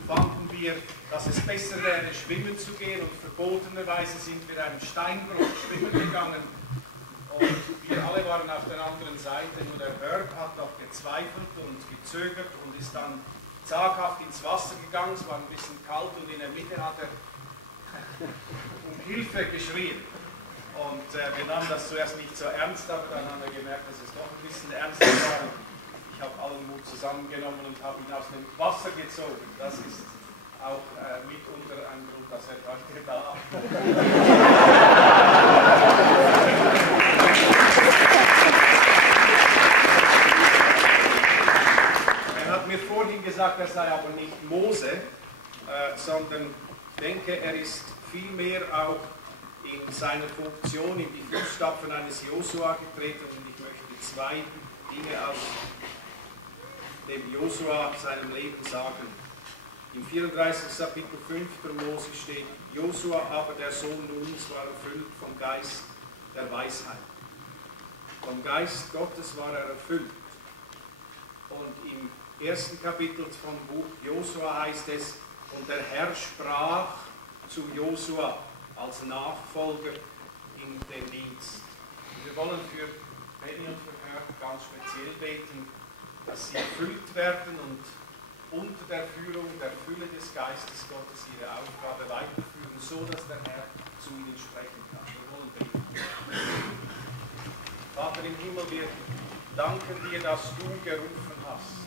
fanden wir, dass es besser wäre, schwimmen zu gehen, und verbotenerweise sind wir einen Steinbruch schwimmen gegangen. Und wir alle waren auf der anderen Seite, nur der Herb hat noch gezweifelt und gezögert und ist dann zaghaft ins Wasser gegangen. Es war ein bisschen kalt, und in der Mitte hat er um Hilfe geschrien. Und wir nahmen das zuerst nicht so ernst, aber dann haben wir gemerkt, dass es doch ein bisschen ernster war. Ich habe allen Mut zusammengenommen und habe ihn aus dem Wasser gezogen. Das ist auch mitunter ein Grund, dass er heute da Er hat mir vorhin gesagt, er sei aber nicht Mose, sondern ich denke, er ist vielmehr auch in seiner Funktion in die Fußstapfen eines Josua getreten, und ich möchte 2 Dinge aus dem Josua, seinem Leben sagen. Im 34. Kapitel 5. Mose steht: Josua aber, der Sohn Nuns, war erfüllt vom Geist der Weisheit. Vom Geist Gottes war er erfüllt. Und im 1. Kapitel vom Buch Josua heißt es: Und der Herr sprach zu Josua als Nachfolger in den Dienst. Wir wollen für Benny und für Herr ganz speziell beten, dass sie erfüllt werden und unter der Führung, der Fülle des Geistes Gottes ihre Aufgabe weiterführen, so dass der Herr zu ihnen sprechen kann. Wir wollen beten. Vater im Himmel, wir danken dir, dass du gerufen hast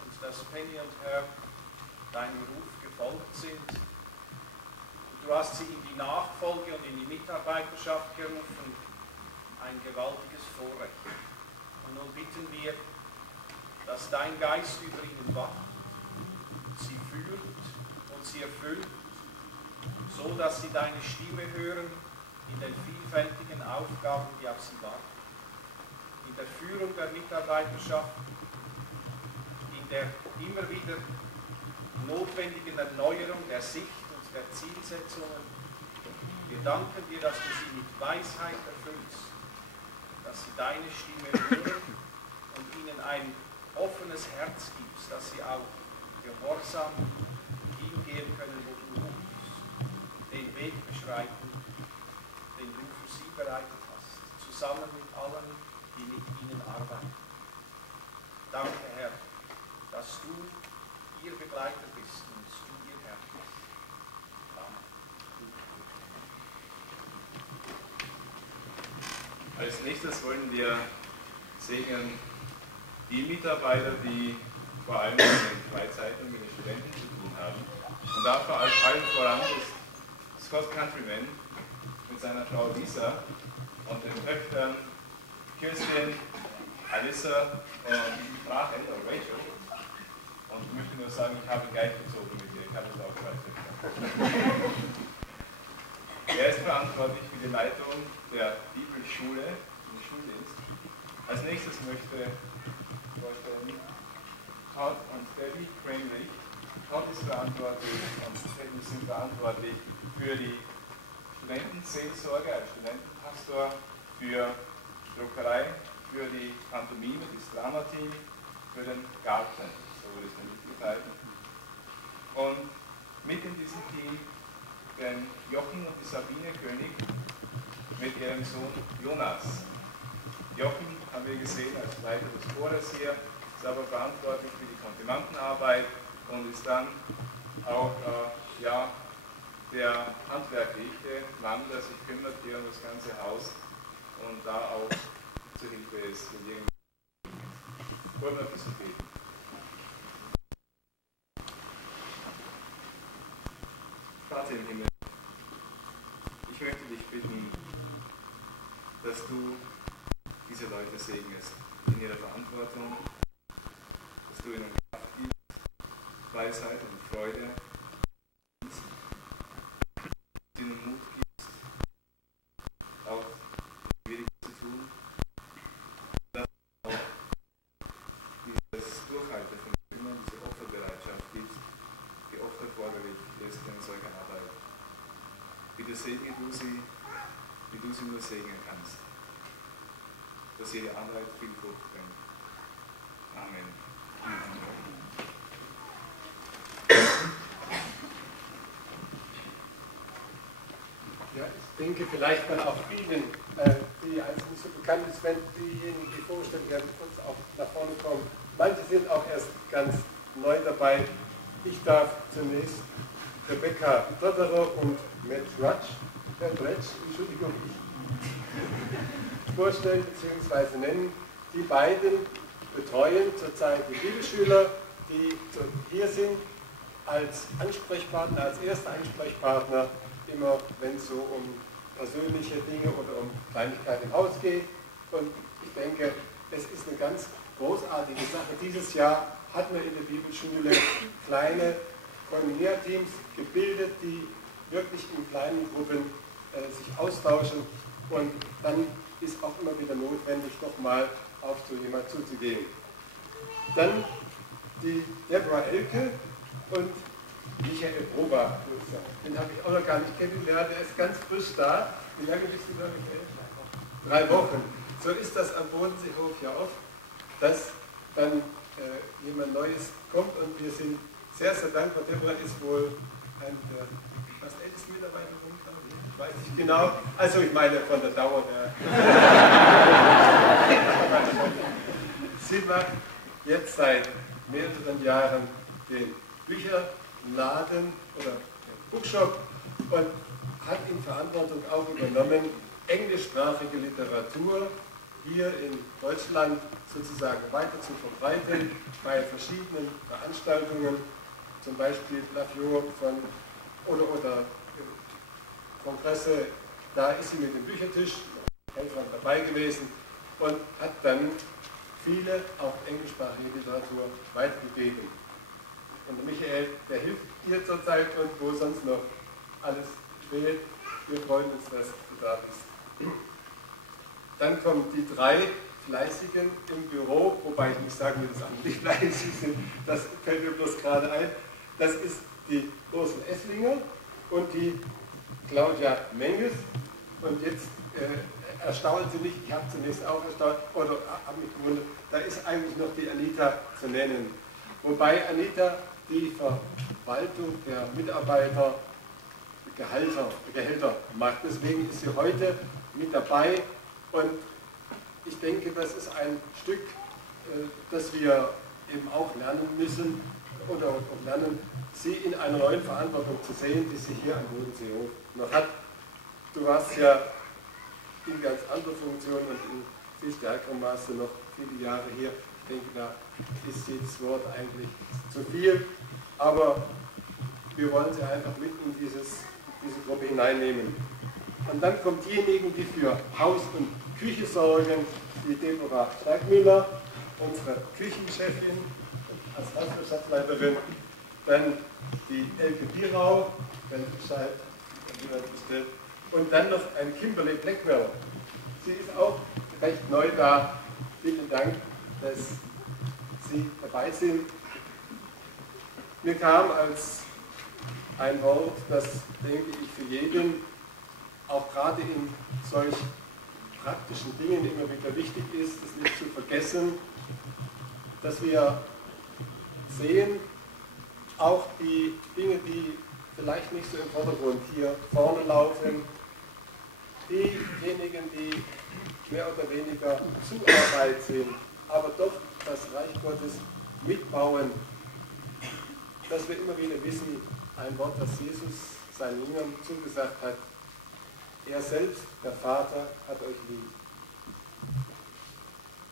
und dass Penny und Herr deinem Ruf gefolgt sind. Du hast sie in die Nachfolge und in die Mitarbeiterschaft gerufen. Ein gewaltiges Vorrecht. Und nun bitten wir, dass dein Geist über ihnen wacht, sie führt und sie erfüllt, so dass sie deine Stimme hören in den vielfältigen Aufgaben, die auf sie warten. In der Führung der Mitarbeiterschaft, in der immer wieder notwendigen Erneuerung der Sicht der Zielsetzungen. Wir danken dir, dass du sie mit Weisheit erfüllst, dass sie deine Stimme hören und ihnen ein offenes Herz gibst, dass sie auch gehorsam hingehen können, wo du rufst, den Weg beschreiten, den du für sie bereitet hast, zusammen mit allen, die mit ihnen arbeiten. Danke, Herr, dass du ihr Begleiter bist und du ihr Herr bist. Als nächstes wollen wir segnen die Mitarbeiter, die vor allem in den Freizeitungen mit den Studenten zu tun haben. Und da vor allem voran ist Scott Countryman mit seiner Frau Lisa und den Töchtern Kirsten, Alyssa und Rachel oder Rachel. Und ich möchte nur sagen, ich habe Geist gezogen mit ihr, ich habe es auch zwei Töchter. Er ist verantwortlich für die Leitung der Bibelschule im Schuldienst. Als nächstes möchte ich vorstellen Todd und Debbie Cranley. Todd ist verantwortlich und Debbie sind verantwortlich für die Studentenseelsorge als Studentenpastor, für Druckerei, für die Pantomime, das Dramateam, für den Garten, so wurde es mir mitgeteilt. Und mit in diesem Team den Jochen und die Sabine König mit ihrem Sohn Jonas. Jochen haben wir gesehen als Leiter des Chores hier, ist aber verantwortlich für die Konfirmandenarbeit und ist dann auch der handwerkliche Mann, der sich kümmert hier um das ganze Haus und da auch zur Hilfe ist. Wollen wir ein bisschen beten. Vater im Himmel, ich möchte dich bitten, dass du diese Leute segnest in ihrer Verantwortung, dass du ihnen Kraft gibst, Weisheit und Freude, dass du ihnen Mut gibst, auch schwierig zu tun, dass du auch dieses Durchhaltevermögen, diese Opferbereitschaft gibst, die oft erforderlich ist in solcher Arbeit. Bitte segne du sie, wie du sie nur segnen kannst, dass ihre Arbeit viel Frucht bringt. Amen. Ja, ich denke vielleicht mal auch Ihnen, die als nicht so bekannt ist, wenn diejenigen, die vorgestellt werden, kurz auch nach vorne kommen. Manche sind auch erst ganz neu dabei. Ich darf zunächst Rebecca Dotterer und Matt Rutsch, Entschuldigung, vorstellen bzw. nennen. Die beiden betreuen zurzeit die Bibelschüler, die hier sind als Ansprechpartner, als erster Ansprechpartner, immer wenn es so um persönliche Dinge oder um Kleinigkeiten im Haus geht. Und ich denke, es ist eine ganz großartige Sache. Dieses Jahr hatten wir in der Bibelschule kleine Koordinierteams gebildet, die wirklich in kleinen Gruppen sich austauschen. Und dann ist auch immer wieder notwendig, doch mal auf so jemand zuzugehen. Dann die Deborah Elke und Michael Proba. Den habe ich auch noch gar nicht kennengelernt, der ist ganz frisch da. Wie lange bist du da, Michael? 3 Wochen. So ist das am Bodenseehof ja oft, dass dann jemand Neues kommt und wir sind sehr, sehr dankbar. Deborah ist wohl ein der fast ältesten Mitarbeiter, ich weiß nicht genau. Also ich meine von der Dauer der. Sie macht jetzt seit mehreren Jahren den Bücherladen oder den Bookshop und hat in Verantwortung auch übernommen, englischsprachige Literatur hier in Deutschland sozusagen weiter zu verbreiten bei verschiedenen Veranstaltungen, zum Beispiel Lavio oder Kongresse, da ist sie mit dem Büchertisch Helfern dabei gewesen und hat dann viele auch englischsprachige Literatur weitergegeben. Und Michael, der hilft ihr zurzeit und wo sonst noch alles fehlt. Wir freuen uns, dass du da bist. Dann kommen die 3 Fleißigen im Büro, wobei ich nicht sagen will, dass andere nicht fleißig sind, das fällt mir bloß gerade ein. Das ist die Ursel Esslinger und die Claudia Menges. Und jetzt erstaunen Sie mich, ich habe zunächst auch erstaunt, oder habe mich gewundert, da ist eigentlich noch die Anita zu nennen. Wobei Anita die Verwaltung der Mitarbeiter Gehälter macht. Deswegen ist sie heute mit dabei und ich denke, das ist ein Stück, das wir eben auch lernen müssen oder lernen, sie in einer neuen Verantwortung zu sehen, die sie hier am Bodenseehof noch hat. Du warst ja in ganz anderer Funktion und in viel stärkerem Maße noch viele Jahre hier. Ich denke, da ist jedes Wort eigentlich zu viel, aber wir wollen sie einfach mit in diese Gruppe hineinnehmen. Und dann kommen diejenigen, die für Haus und Küche sorgen, die Deborah Steigmüller, unsere Küchenchefin als Hauswirtschaftsleiterin, dann die Elke Bierau, Bescheid, und dann noch ein Kimberly Blackwell. Sie ist auch recht neu da. Vielen Dank, dass Sie dabei sind. Mir kam als ein Wort, das, denke ich, für jeden, auch gerade in solch praktischen Dingen immer wieder wichtig ist, es nicht zu vergessen, dass wir sehen, auch die Dinge, die vielleicht nicht so im Vordergrund hier vorne laufen, diejenigen, die mehr oder weniger Zuarbeit sind, aber doch das Reich Gottes mitbauen, dass wir immer wieder wissen, ein Wort, das Jesus seinen Jüngern zugesagt hat: Er selbst, der Vater, hat euch lieb.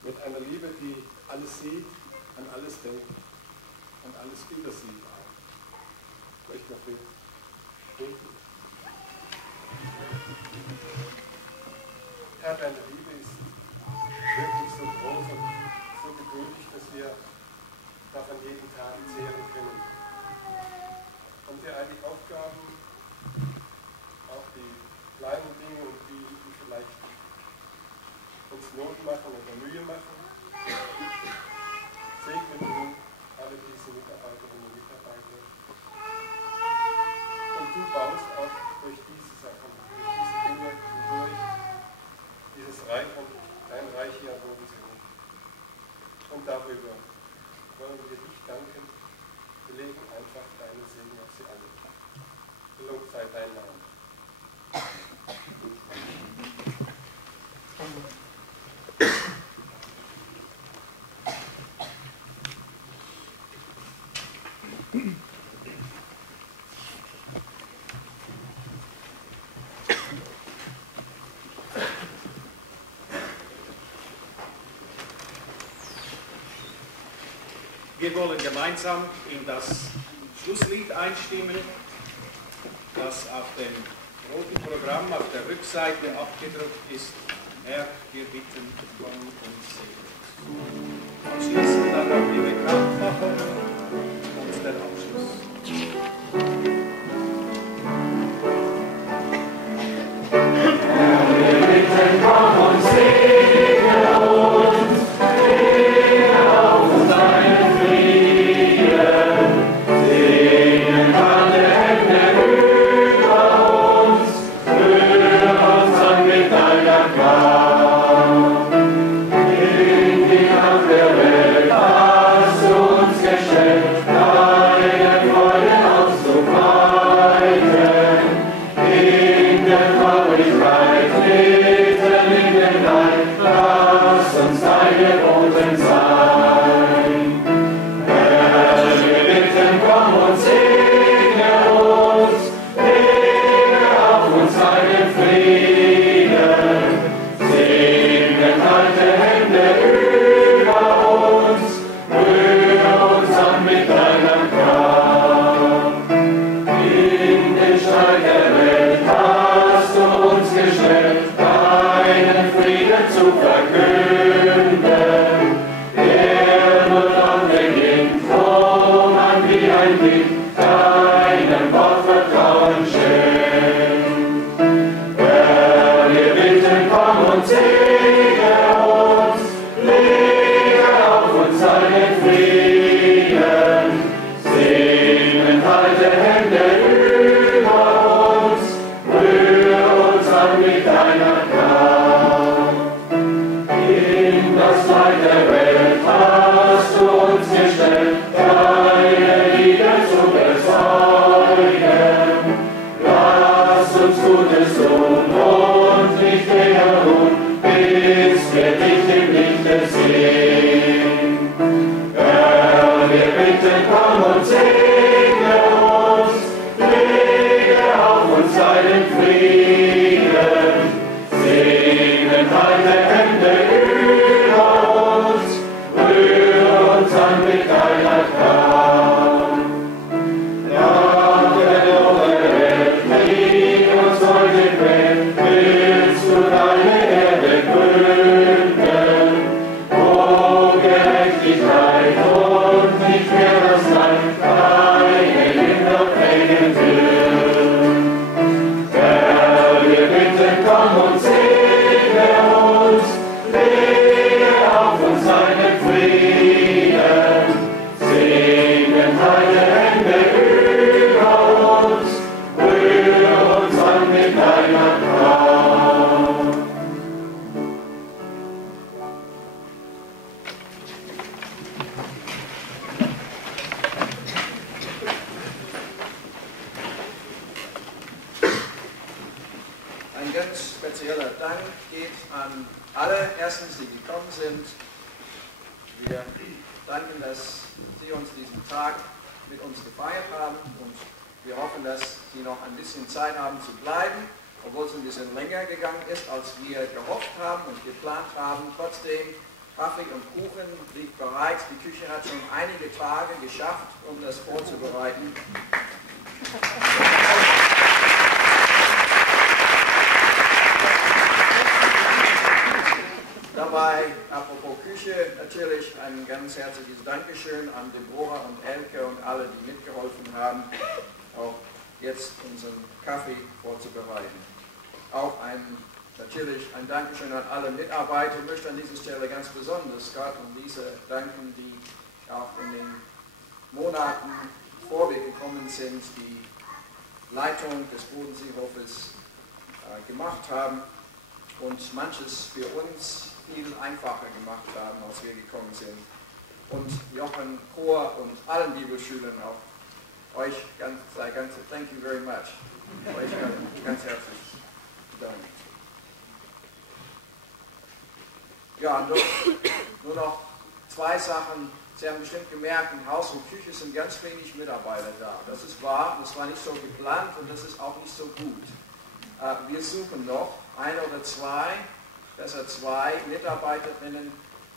Mit einer Liebe, die alles sieht, an alles denkt und alles übersieht auch. Ich möchte noch beten. Herr, deine Liebe ist wirklich so groß und so geduldig, dass wir davon jeden Tag zehren können. Und dir all die Aufgaben, auch die kleinen Dinge und die vielleicht uns Not machen oder Mühe machen, segne du alle diese Mitarbeiterinnen und Mitarbeiter. Und du baust auch durch diese Sachen, durch diese Dinge hindurch dieses Reich und dein Reich hier am Bodenseehof. Und darüber wollen wir dich danken. Wir legen einfach deinen Segen auf sie alle. Gelobt sei dein Name. Wir wollen gemeinsam in das Schlusslied einstimmen, das auf dem roten Programm auf der Rückseite abgedruckt ist. Herr, wir bitten, komm und segne. Anschließend dann noch die Bekanntmachung und der Abschluss. Herr, wir bitten, komm und segne uns, segne uns deinen Frieden, segne deine Hände über uns, führe uns an mit deiner Kraft. In die Kraft der Welt hast du uns geschenkt, deine Freude auszufahren. Ein ganz spezieller Dank geht an alle, erstens, die gekommen sind. Wir danken, dass Sie uns diesen Tag mit uns gefeiert haben und wir hoffen, dass Sie noch ein bisschen Zeit haben zu bleiben, obwohl es ein bisschen länger gegangen ist, als wir gehofft haben und geplant haben. Trotzdem, Kaffee und Kuchen liegt bereit. Die Küche hat schon einige Tage geschafft, um das vorzubereiten. Dabei, apropos Küche, natürlich ein ganz herzliches Dankeschön an Deborah und Elke und alle, die mitgeholfen haben, auch jetzt unseren Kaffee vorzubereiten. Auch natürlich ein Dankeschön an alle Mitarbeiter. Ich möchte an dieser Stelle ganz besonders Gott und Lisa danken, die auch in den Monaten, bevor wir gekommen sind, die Leitung des Bodenseehofes gemacht haben und manches für uns viel einfacher gemacht haben, als wir gekommen sind. Und Jochen, Chor und allen Bibelschülern auch euch thank you very much. Euch ganz herzlich Dank. Ja, nur noch zwei Sachen. Sie haben bestimmt gemerkt, in Haus und Küche sind ganz wenig Mitarbeiter da. Das ist wahr, das war nicht so geplant und das ist auch nicht so gut. Wir suchen noch ein oder zwei, besser zwei Mitarbeiterinnen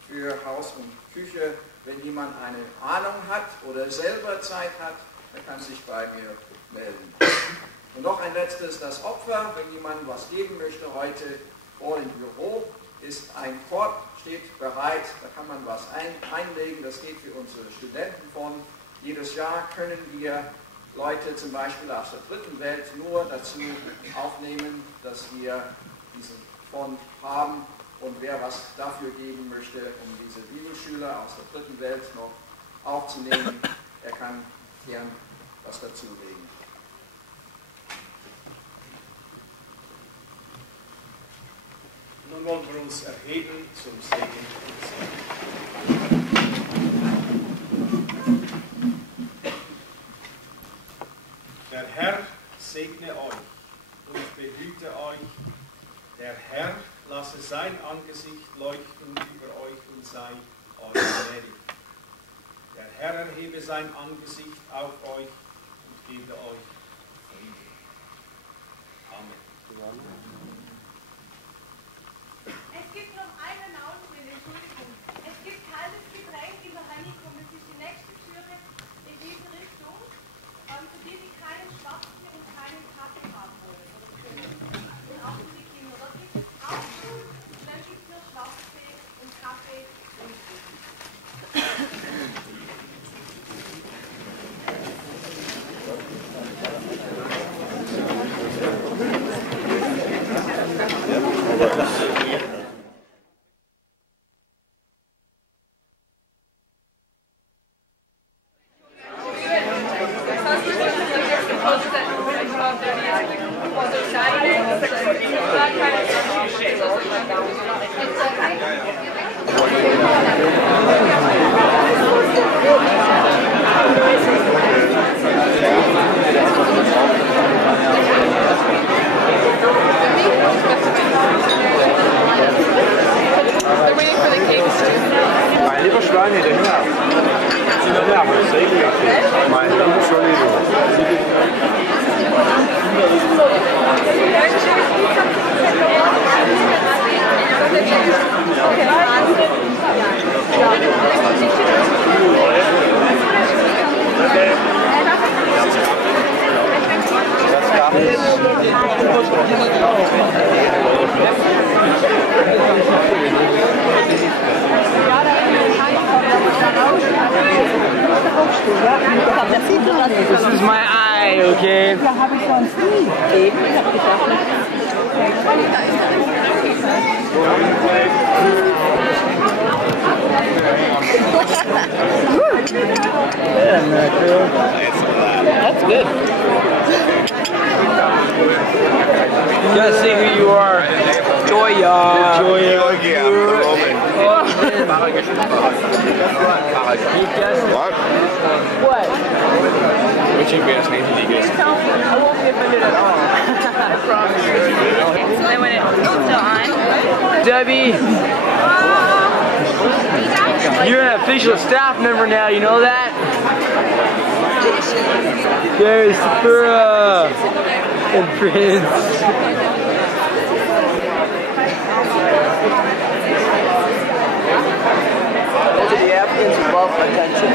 für Haus und Küche. Wenn jemand eine Ahnung hat oder selber Zeit hat, dann kann sich bei mir melden. Und noch ein letztes, das Opfer. Wenn jemand was geben möchte heute vor dem Büro, ist ein Korb, steht bereit, da kann man was einlegen. Das geht für unsere Studenten von. Jedes Jahr können wir Leute zum Beispiel aus der dritten Welt nur dazu aufnehmen, dass wir diesen Fonds haben und wer was dafür geben möchte, um diese Bibelschüler aus der dritten Welt noch aufzunehmen, er kann gern was dazulegen. Nun wollen wir uns erheben zum Segen. Der Herr segne euch und behüte euch. Der Herr lasse sein Angesicht leuchten über euch und sei euch gnädig. Der Herr erhebe sein Angesicht auf euch und gebe euch Frieden. Amen. Es gibt noch einen Augenblick, Entschuldigung. Es gibt kaltes Getränk in der Honeycomb. Es ist die nächste Türe in diese Richtung. Für die, die keinen Schwarztee und keinen Kaffee haben wollen. Und auch für die Kinder. Dort gibt es Aufschub, dann gibt es nur Schwarztee und Kaffee und Kuchen. Mein lieber Schweine, der Himmel. Ja, aber das ist richtig. Mein lieber Schweine. This is my eye, okay? Ja, habe ich sonst nie. Eben, ich habe gedacht. That's good. You gotta see who you are. Joya. What? Which of you guys need to do this? I won't be offended at all. I promise you. Debbie, you're an official staff member now, you know that? There's Sapura and Prince. Those are the Africans who love attention.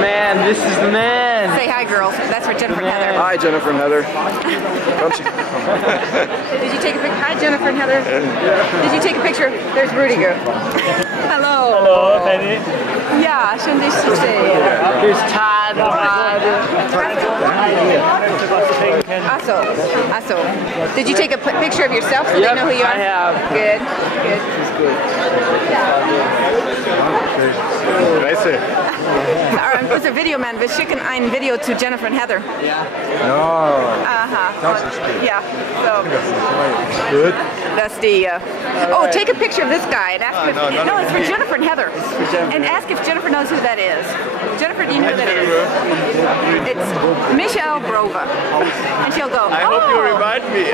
Man, this is the man. Say hi, girls. That's for Jennifer and Heather. Hi, Jennifer and Heather. Did you take a picture? Hi, Jennifer and Heather. Did you take a picture? There's Rudiger. Hello. Hallo, Penny. Ja, schön dich zu sehen. Here's Todd. Achso. Did you take a picture of yourself so they know who you are? I have. Good. Weiße. Unser Videoman, wir schicken ein Video zu Jennifer und Heather. Ja. Aha. Das ist gut. Yeah. So. Good. That's the. Oh, take a picture of this guy and ask if. No, it's for Jennifer and Heather. And ask if Jennifer knows who that is. Jennifer, do you know who that is? It's Michelle Brova. And she'll go. I hope you remind me.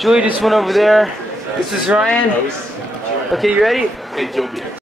Julie just went over there. This is Ryan. Okay, you ready? Hey, Joby.